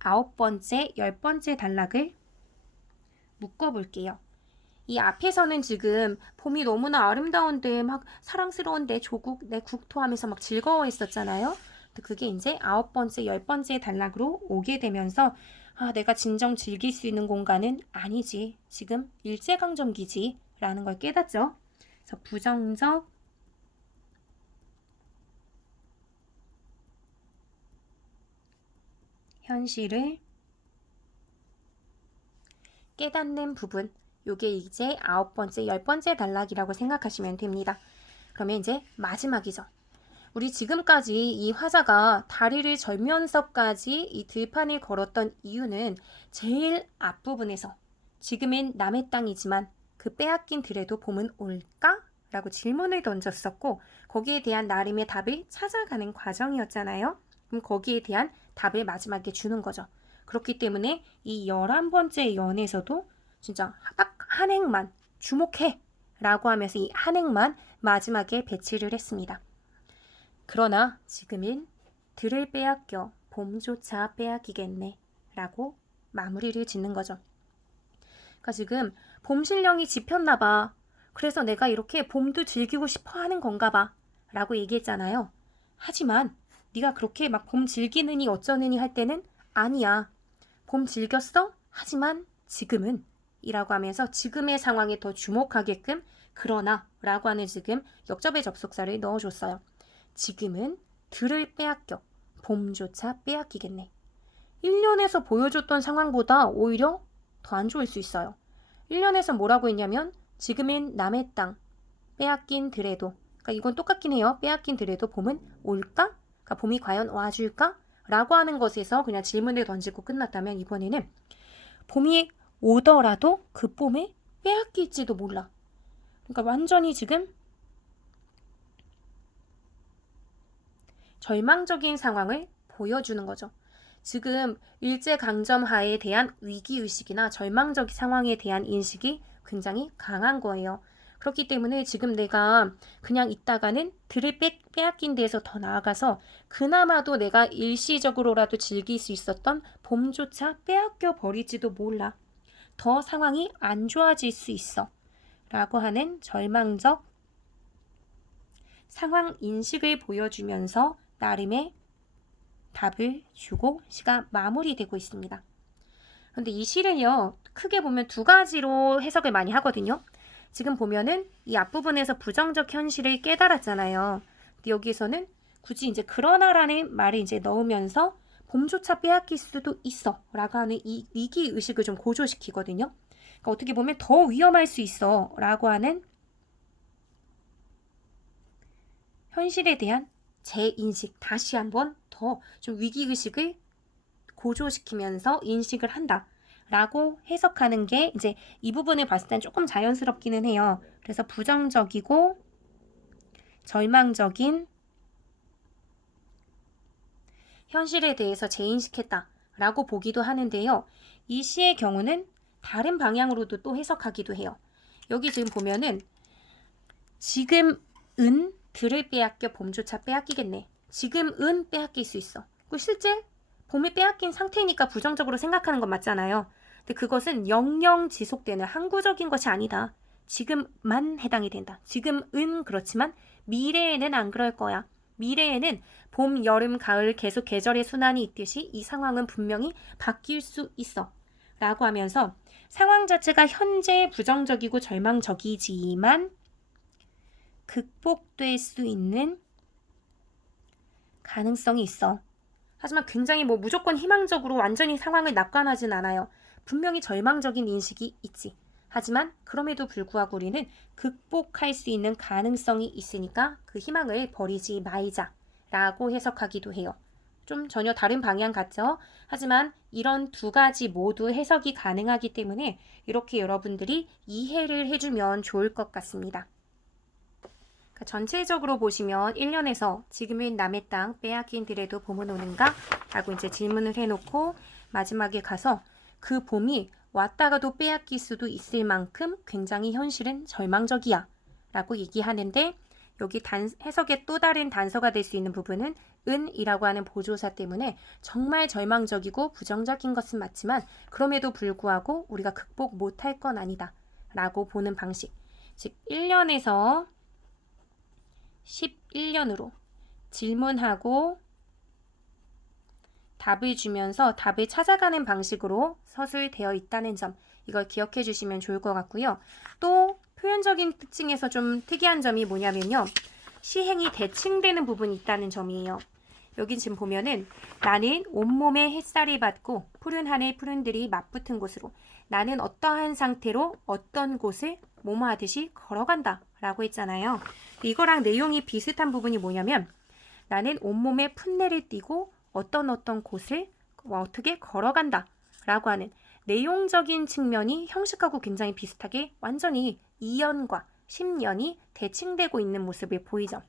9번째, 10번째 단락을 묶어볼게요. 이 앞에서는 지금 봄이 너무나 아름다운데 막 사랑스러운 내 조국, 내 국토 하면서 막 즐거워했었잖아요. 그게 이제 9번째, 10번째 단락으로 오게 되면서 내가 진정 즐길 수 있는 공간은 아니지. 지금 일제강점기지 라는 걸 깨닫죠. 그래서 부정적 현실을 깨닫는 부분, 요게 이제 9번째, 10번째 단락이라고 생각하시면 됩니다. 그러면 이제 마지막이죠. 우리 지금까지 이 화자가 다리를 절면서까지 이 들판을 걸었던 이유는 제일 앞부분에서 지금은 남의 땅이지만 그 빼앗긴 들에도 봄은 올까? 라고 질문을 던졌었고 거기에 대한 나름의 답을 찾아가는 과정이었잖아요. 그럼 거기에 대한 답을 마지막에 주는 거죠. 그렇기 때문에 이 11번째 연에서도 진짜 딱 한 행만 주목해! 라고 하면서 이 한 행만 마지막에 배치를 했습니다. 그러나 지금은 들을 빼앗겨 봄조차 빼앗기겠네 라고 마무리를 짓는 거죠. 그러니까 지금 봄 신령이 지폈나 봐. 그래서 내가 이렇게 봄도 즐기고 싶어 하는 건가 봐 라고 얘기했잖아요. 하지만 네가 그렇게 막 봄 즐기느니 어쩌느니 할 때는 아니야. 봄 즐겼어? 하지만 지금은 이라고 하면서 지금의 상황에 더 주목하게끔 그러나 라고 하는 지금 역접의 접속사를 넣어줬어요. 지금은 들을 빼앗겨 봄조차 빼앗기겠네. 1년에서 보여줬던 상황보다 오히려 더 안 좋을 수 있어요. 1년에서 뭐라고 했냐면 지금은 남의 땅 빼앗긴 들에도, 그러니까 이건 똑같긴 해요. 빼앗긴 들에도 봄은 올까? 그러니까 봄이 과연 와줄까? 라고 하는 것에서 그냥 질문을 던지고 끝났다면 이번에는 봄이 오더라도 그 봄에 빼앗길지도 몰라. 그러니까 완전히 지금 절망적인 상황을 보여주는 거죠. 지금 일제강점하에 대한 위기의식이나 절망적 상황에 대한 인식이 굉장히 강한 거예요. 그렇기 때문에 지금 내가 그냥 있다가는 들을 빼앗긴 데에서 더 나아가서 그나마도 내가 일시적으로라도 즐길 수 있었던 봄조차 빼앗겨 버릴지도 몰라. 더 상황이 안 좋아질 수 있어. 라고 하는 절망적 상황 인식을 보여주면서 나름의 답을 주고 시가 마무리되고 있습니다. 그런데 이 시는요, 크게 보면 두 가지로 해석을 많이 하거든요. 지금 보면은 이 앞부분에서 부정적 현실을 깨달았잖아요. 근데 여기에서는 굳이 이제 그러나라는 말을 이제 넣으면서 봄조차 빼앗길 수도 있어 라고 하는 이 위기의식을 좀 고조시키거든요. 그러니까 어떻게 보면 더 위험할 수 있어 라고 하는 현실에 대한 재인식, 다시 한번 더 좀 위기의식을 고조시키면서 인식을 한다 라고 해석하는 게 이제 이 부분을 봤을 땐 조금 자연스럽기는 해요. 그래서 부정적이고 절망적인 현실에 대해서 재인식했다 라고 보기도 하는데요. 이 시의 경우는 다른 방향으로도 또 해석하기도 해요. 여기 지금 보면은 지금은 들을 빼앗겨 봄조차 빼앗기겠네. 지금은 빼앗길 수 있어. 실제 봄이 빼앗긴 상태니까 부정적으로 생각하는 건 맞잖아요. 근데 그것은 영영 지속되는 항구적인 것이 아니다. 지금만 해당이 된다. 지금은 그렇지만 미래에는 안 그럴 거야. 미래에는 봄, 여름, 가을 계속 계절의 순환이 있듯이 이 상황은 분명히 바뀔 수 있어. 라고 하면서 상황 자체가 현재 부정적이고 절망적이지만 극복될 수 있는 가능성이 있어. 하지만 굉장히 무조건 희망적으로 완전히 상황을 낙관하진 않아요. 분명히 절망적인 인식이 있지. 하지만 그럼에도 불구하고 우리는 극복할 수 있는 가능성이 있으니까 그 희망을 버리지 말자 라고 해석하기도 해요. 좀 전혀 다른 방향 같죠? 하지만 이런 두 가지 모두 해석이 가능하기 때문에 이렇게 여러분들이 이해를 해주면 좋을 것 같습니다. 전체적으로 보시면 1년에서 지금은 남의 땅 빼앗긴 들에도 봄은 오는가? 라고 이제 질문을 해놓고 마지막에 가서 그 봄이 왔다가도 빼앗길 수도 있을 만큼 굉장히 현실은 절망적이야 라고 얘기하는데 여기 해석의 또 다른 단서가 될 수 있는 부분은 은이라고 하는 보조사 때문에 정말 절망적이고 부정적인 것은 맞지만 그럼에도 불구하고 우리가 극복 못할 건 아니다 라고 보는 방식. 즉 1년에서 11년으로 질문하고 답을 주면서 답을 찾아가는 방식으로 서술되어 있다는 점, 이걸 기억해 주시면 좋을 것 같고요. 또 표현적인 특징에서 좀 특이한 점이 뭐냐면요. 시행이 대칭되는 부분이 있다는 점이에요. 여기 지금 보면은 나는 온몸에 햇살이 받고 푸른 하늘 푸른들이 맞붙은 곳으로 나는 어떠한 상태로 어떤 곳을 뭐뭐 하듯이 걸어간다 라고 했잖아요. 이거랑 내용이 비슷한 부분이 뭐냐면 나는 온몸에 풋내를 띠고 어떤 곳을 어떻게 걸어간다 라고 하는 내용적인 측면이 형식하고 굉장히 비슷하게 완전히 2년과 10년이 대칭되고 있는 모습을 보이죠.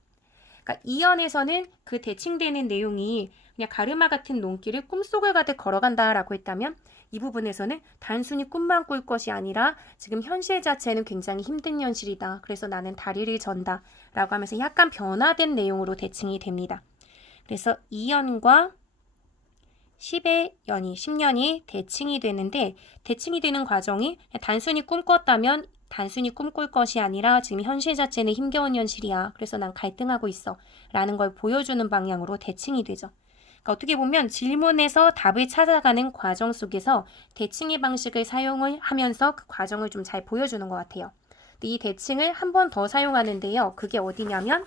그러니까 2연에서는 그 대칭되는 내용이 그냥 가르마 같은 논길을 꿈속을 가득 걸어간다라고 했다면 이 부분에서는 단순히 꿈만 꿀 것이 아니라 지금 현실 자체는 굉장히 힘든 현실이다. 그래서 나는 다리를 전다. 라고 하면서 약간 변화된 내용으로 대칭이 됩니다. 그래서 2연과 10의 연이, 10년이 대칭이 되는데 대칭이 되는 과정이 단순히 꿈꿨다면 단순히 꿈꿀 것이 아니라 지금 현실 자체는 힘겨운 현실이야. 그래서 난 갈등하고 있어. 라는 걸 보여주는 방향으로 대칭이 되죠. 그러니까 어떻게 보면 질문에서 답을 찾아가는 과정 속에서 대칭의 방식을 사용을 하면서 그 과정을 좀 잘 보여주는 것 같아요. 이 대칭을 한 번 더 사용하는데요. 그게 어디냐면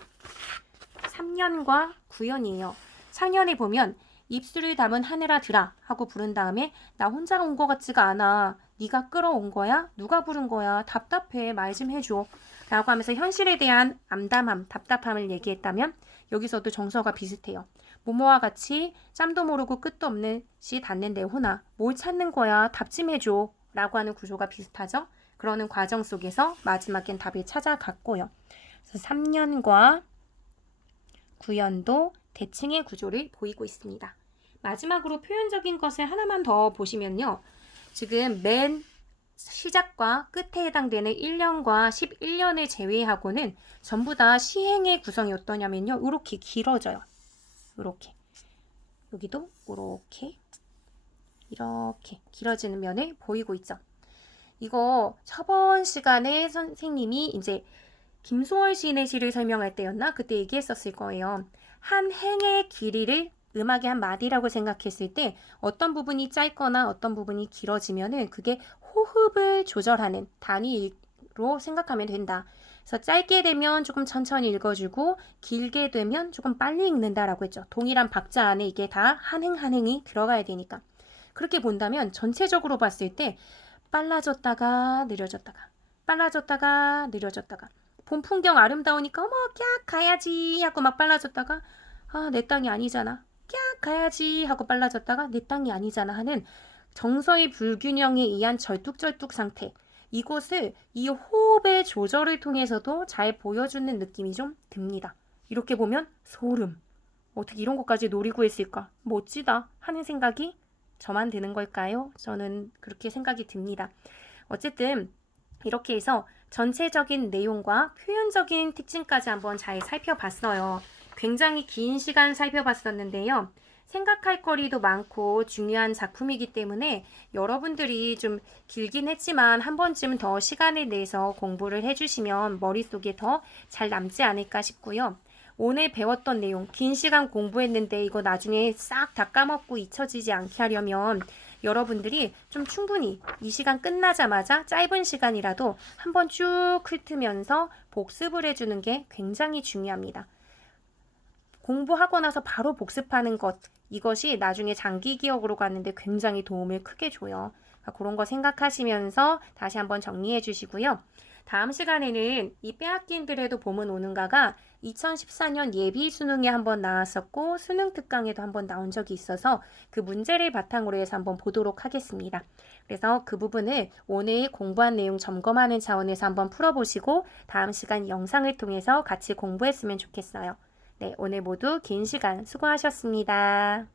3년과 9년이에요. 3년에 보면 입술을 담은 하늘아들아 하고 부른 다음에 나 혼자 온 것 같지가 않아. 네가 끌어온 거야? 누가 부른 거야? 답답해. 말 좀 해줘. 라고 하면서 현실에 대한 암담함, 답답함을 얘기했다면 여기서도 정서가 비슷해요. 모모와 같이 짬도 모르고 끝도 없는 시 닿는 내 호나 뭘 찾는 거야? 답 좀 해줘. 라고 하는 구조가 비슷하죠? 그러는 과정 속에서 마지막엔 답을 찾아갔고요. 그래서 3년과 9년도 대칭의 구조를 보이고 있습니다. 마지막으로 표현적인 것을 하나만 더 보시면요. 지금 맨 시작과 끝에 해당되는 1년과 11년을 제외하고는 전부 다 시행의 구성이 어떠냐면요. 이렇게 길어져요. 이렇게. 여기도 이렇게 길어지는 면을 보이고 있죠. 이거 저번 시간에 선생님이 이제 김소월 시인의 시를 설명할 때였나? 그때 얘기했었을 거예요. 한 행의 길이를 음악의 한 마디라고 생각했을 때 어떤 부분이 짧거나 어떤 부분이 길어지면은 그게 호흡을 조절하는 단위로 생각하면 된다. 그래서 짧게 되면 조금 천천히 읽어주고 길게 되면 조금 빨리 읽는다라고 했죠. 동일한 박자 안에 이게 다 한 행 한 행이 들어가야 되니까. 그렇게 본다면 전체적으로 봤을 때 빨라졌다가 느려졌다가 빨라졌다가 느려졌다가 봄 풍경 아름다우니까 어머 깍 가야지 하고 막 빨라졌다가 아 내 땅이 아니잖아 깍 가야지 하고 빨라졌다가 내 땅이 아니잖아 하는 정서의 불균형에 의한 절뚝절뚝 상태 이것을 이 호흡의 조절을 통해서도 잘 보여주는 느낌이 좀 듭니다. 이렇게 보면 소름 어떻게 이런 것까지 노리고 했을까 멋지다 하는 생각이 저만 드는 걸까요? 저는 그렇게 생각이 듭니다. 어쨌든 이렇게 해서 전체적인 내용과 표현적인 특징까지 한번 잘 살펴봤어요. 굉장히 긴 시간 살펴봤었는데요. 생각할 거리도 많고 중요한 작품이기 때문에 여러분들이 좀 길긴 했지만 한 번쯤 더 시간을 내서 공부를 해주시면 머릿속에 더 잘 남지 않을까 싶고요. 오늘 배웠던 내용, 긴 시간 공부했는데 이거 나중에 싹 다 까먹고 잊혀지지 않게 하려면 여러분들이 좀 충분히 이 시간 끝나자마자 짧은 시간이라도 한번 쭉 훑으면서 복습을 해주는 게 굉장히 중요합니다. 공부하고 나서 바로 복습하는 것, 이것이 나중에 장기 기억으로 가는데 굉장히 도움을 크게 줘요. 그런 거 생각하시면서 다시 한번 정리해 주시고요. 다음 시간에는 이 빼앗긴들에도 봄은 오는가가 2014년 예비 수능에 한번 나왔었고 수능 특강에도 한번 나온 적이 있어서 그 문제를 바탕으로 해서 한번 보도록 하겠습니다. 그래서 그 부분을 오늘 공부한 내용 점검하는 차원에서 한번 풀어보시고 다음 시간 영상을 통해서 같이 공부했으면 좋겠어요. 네, 오늘 모두 긴 시간 수고하셨습니다.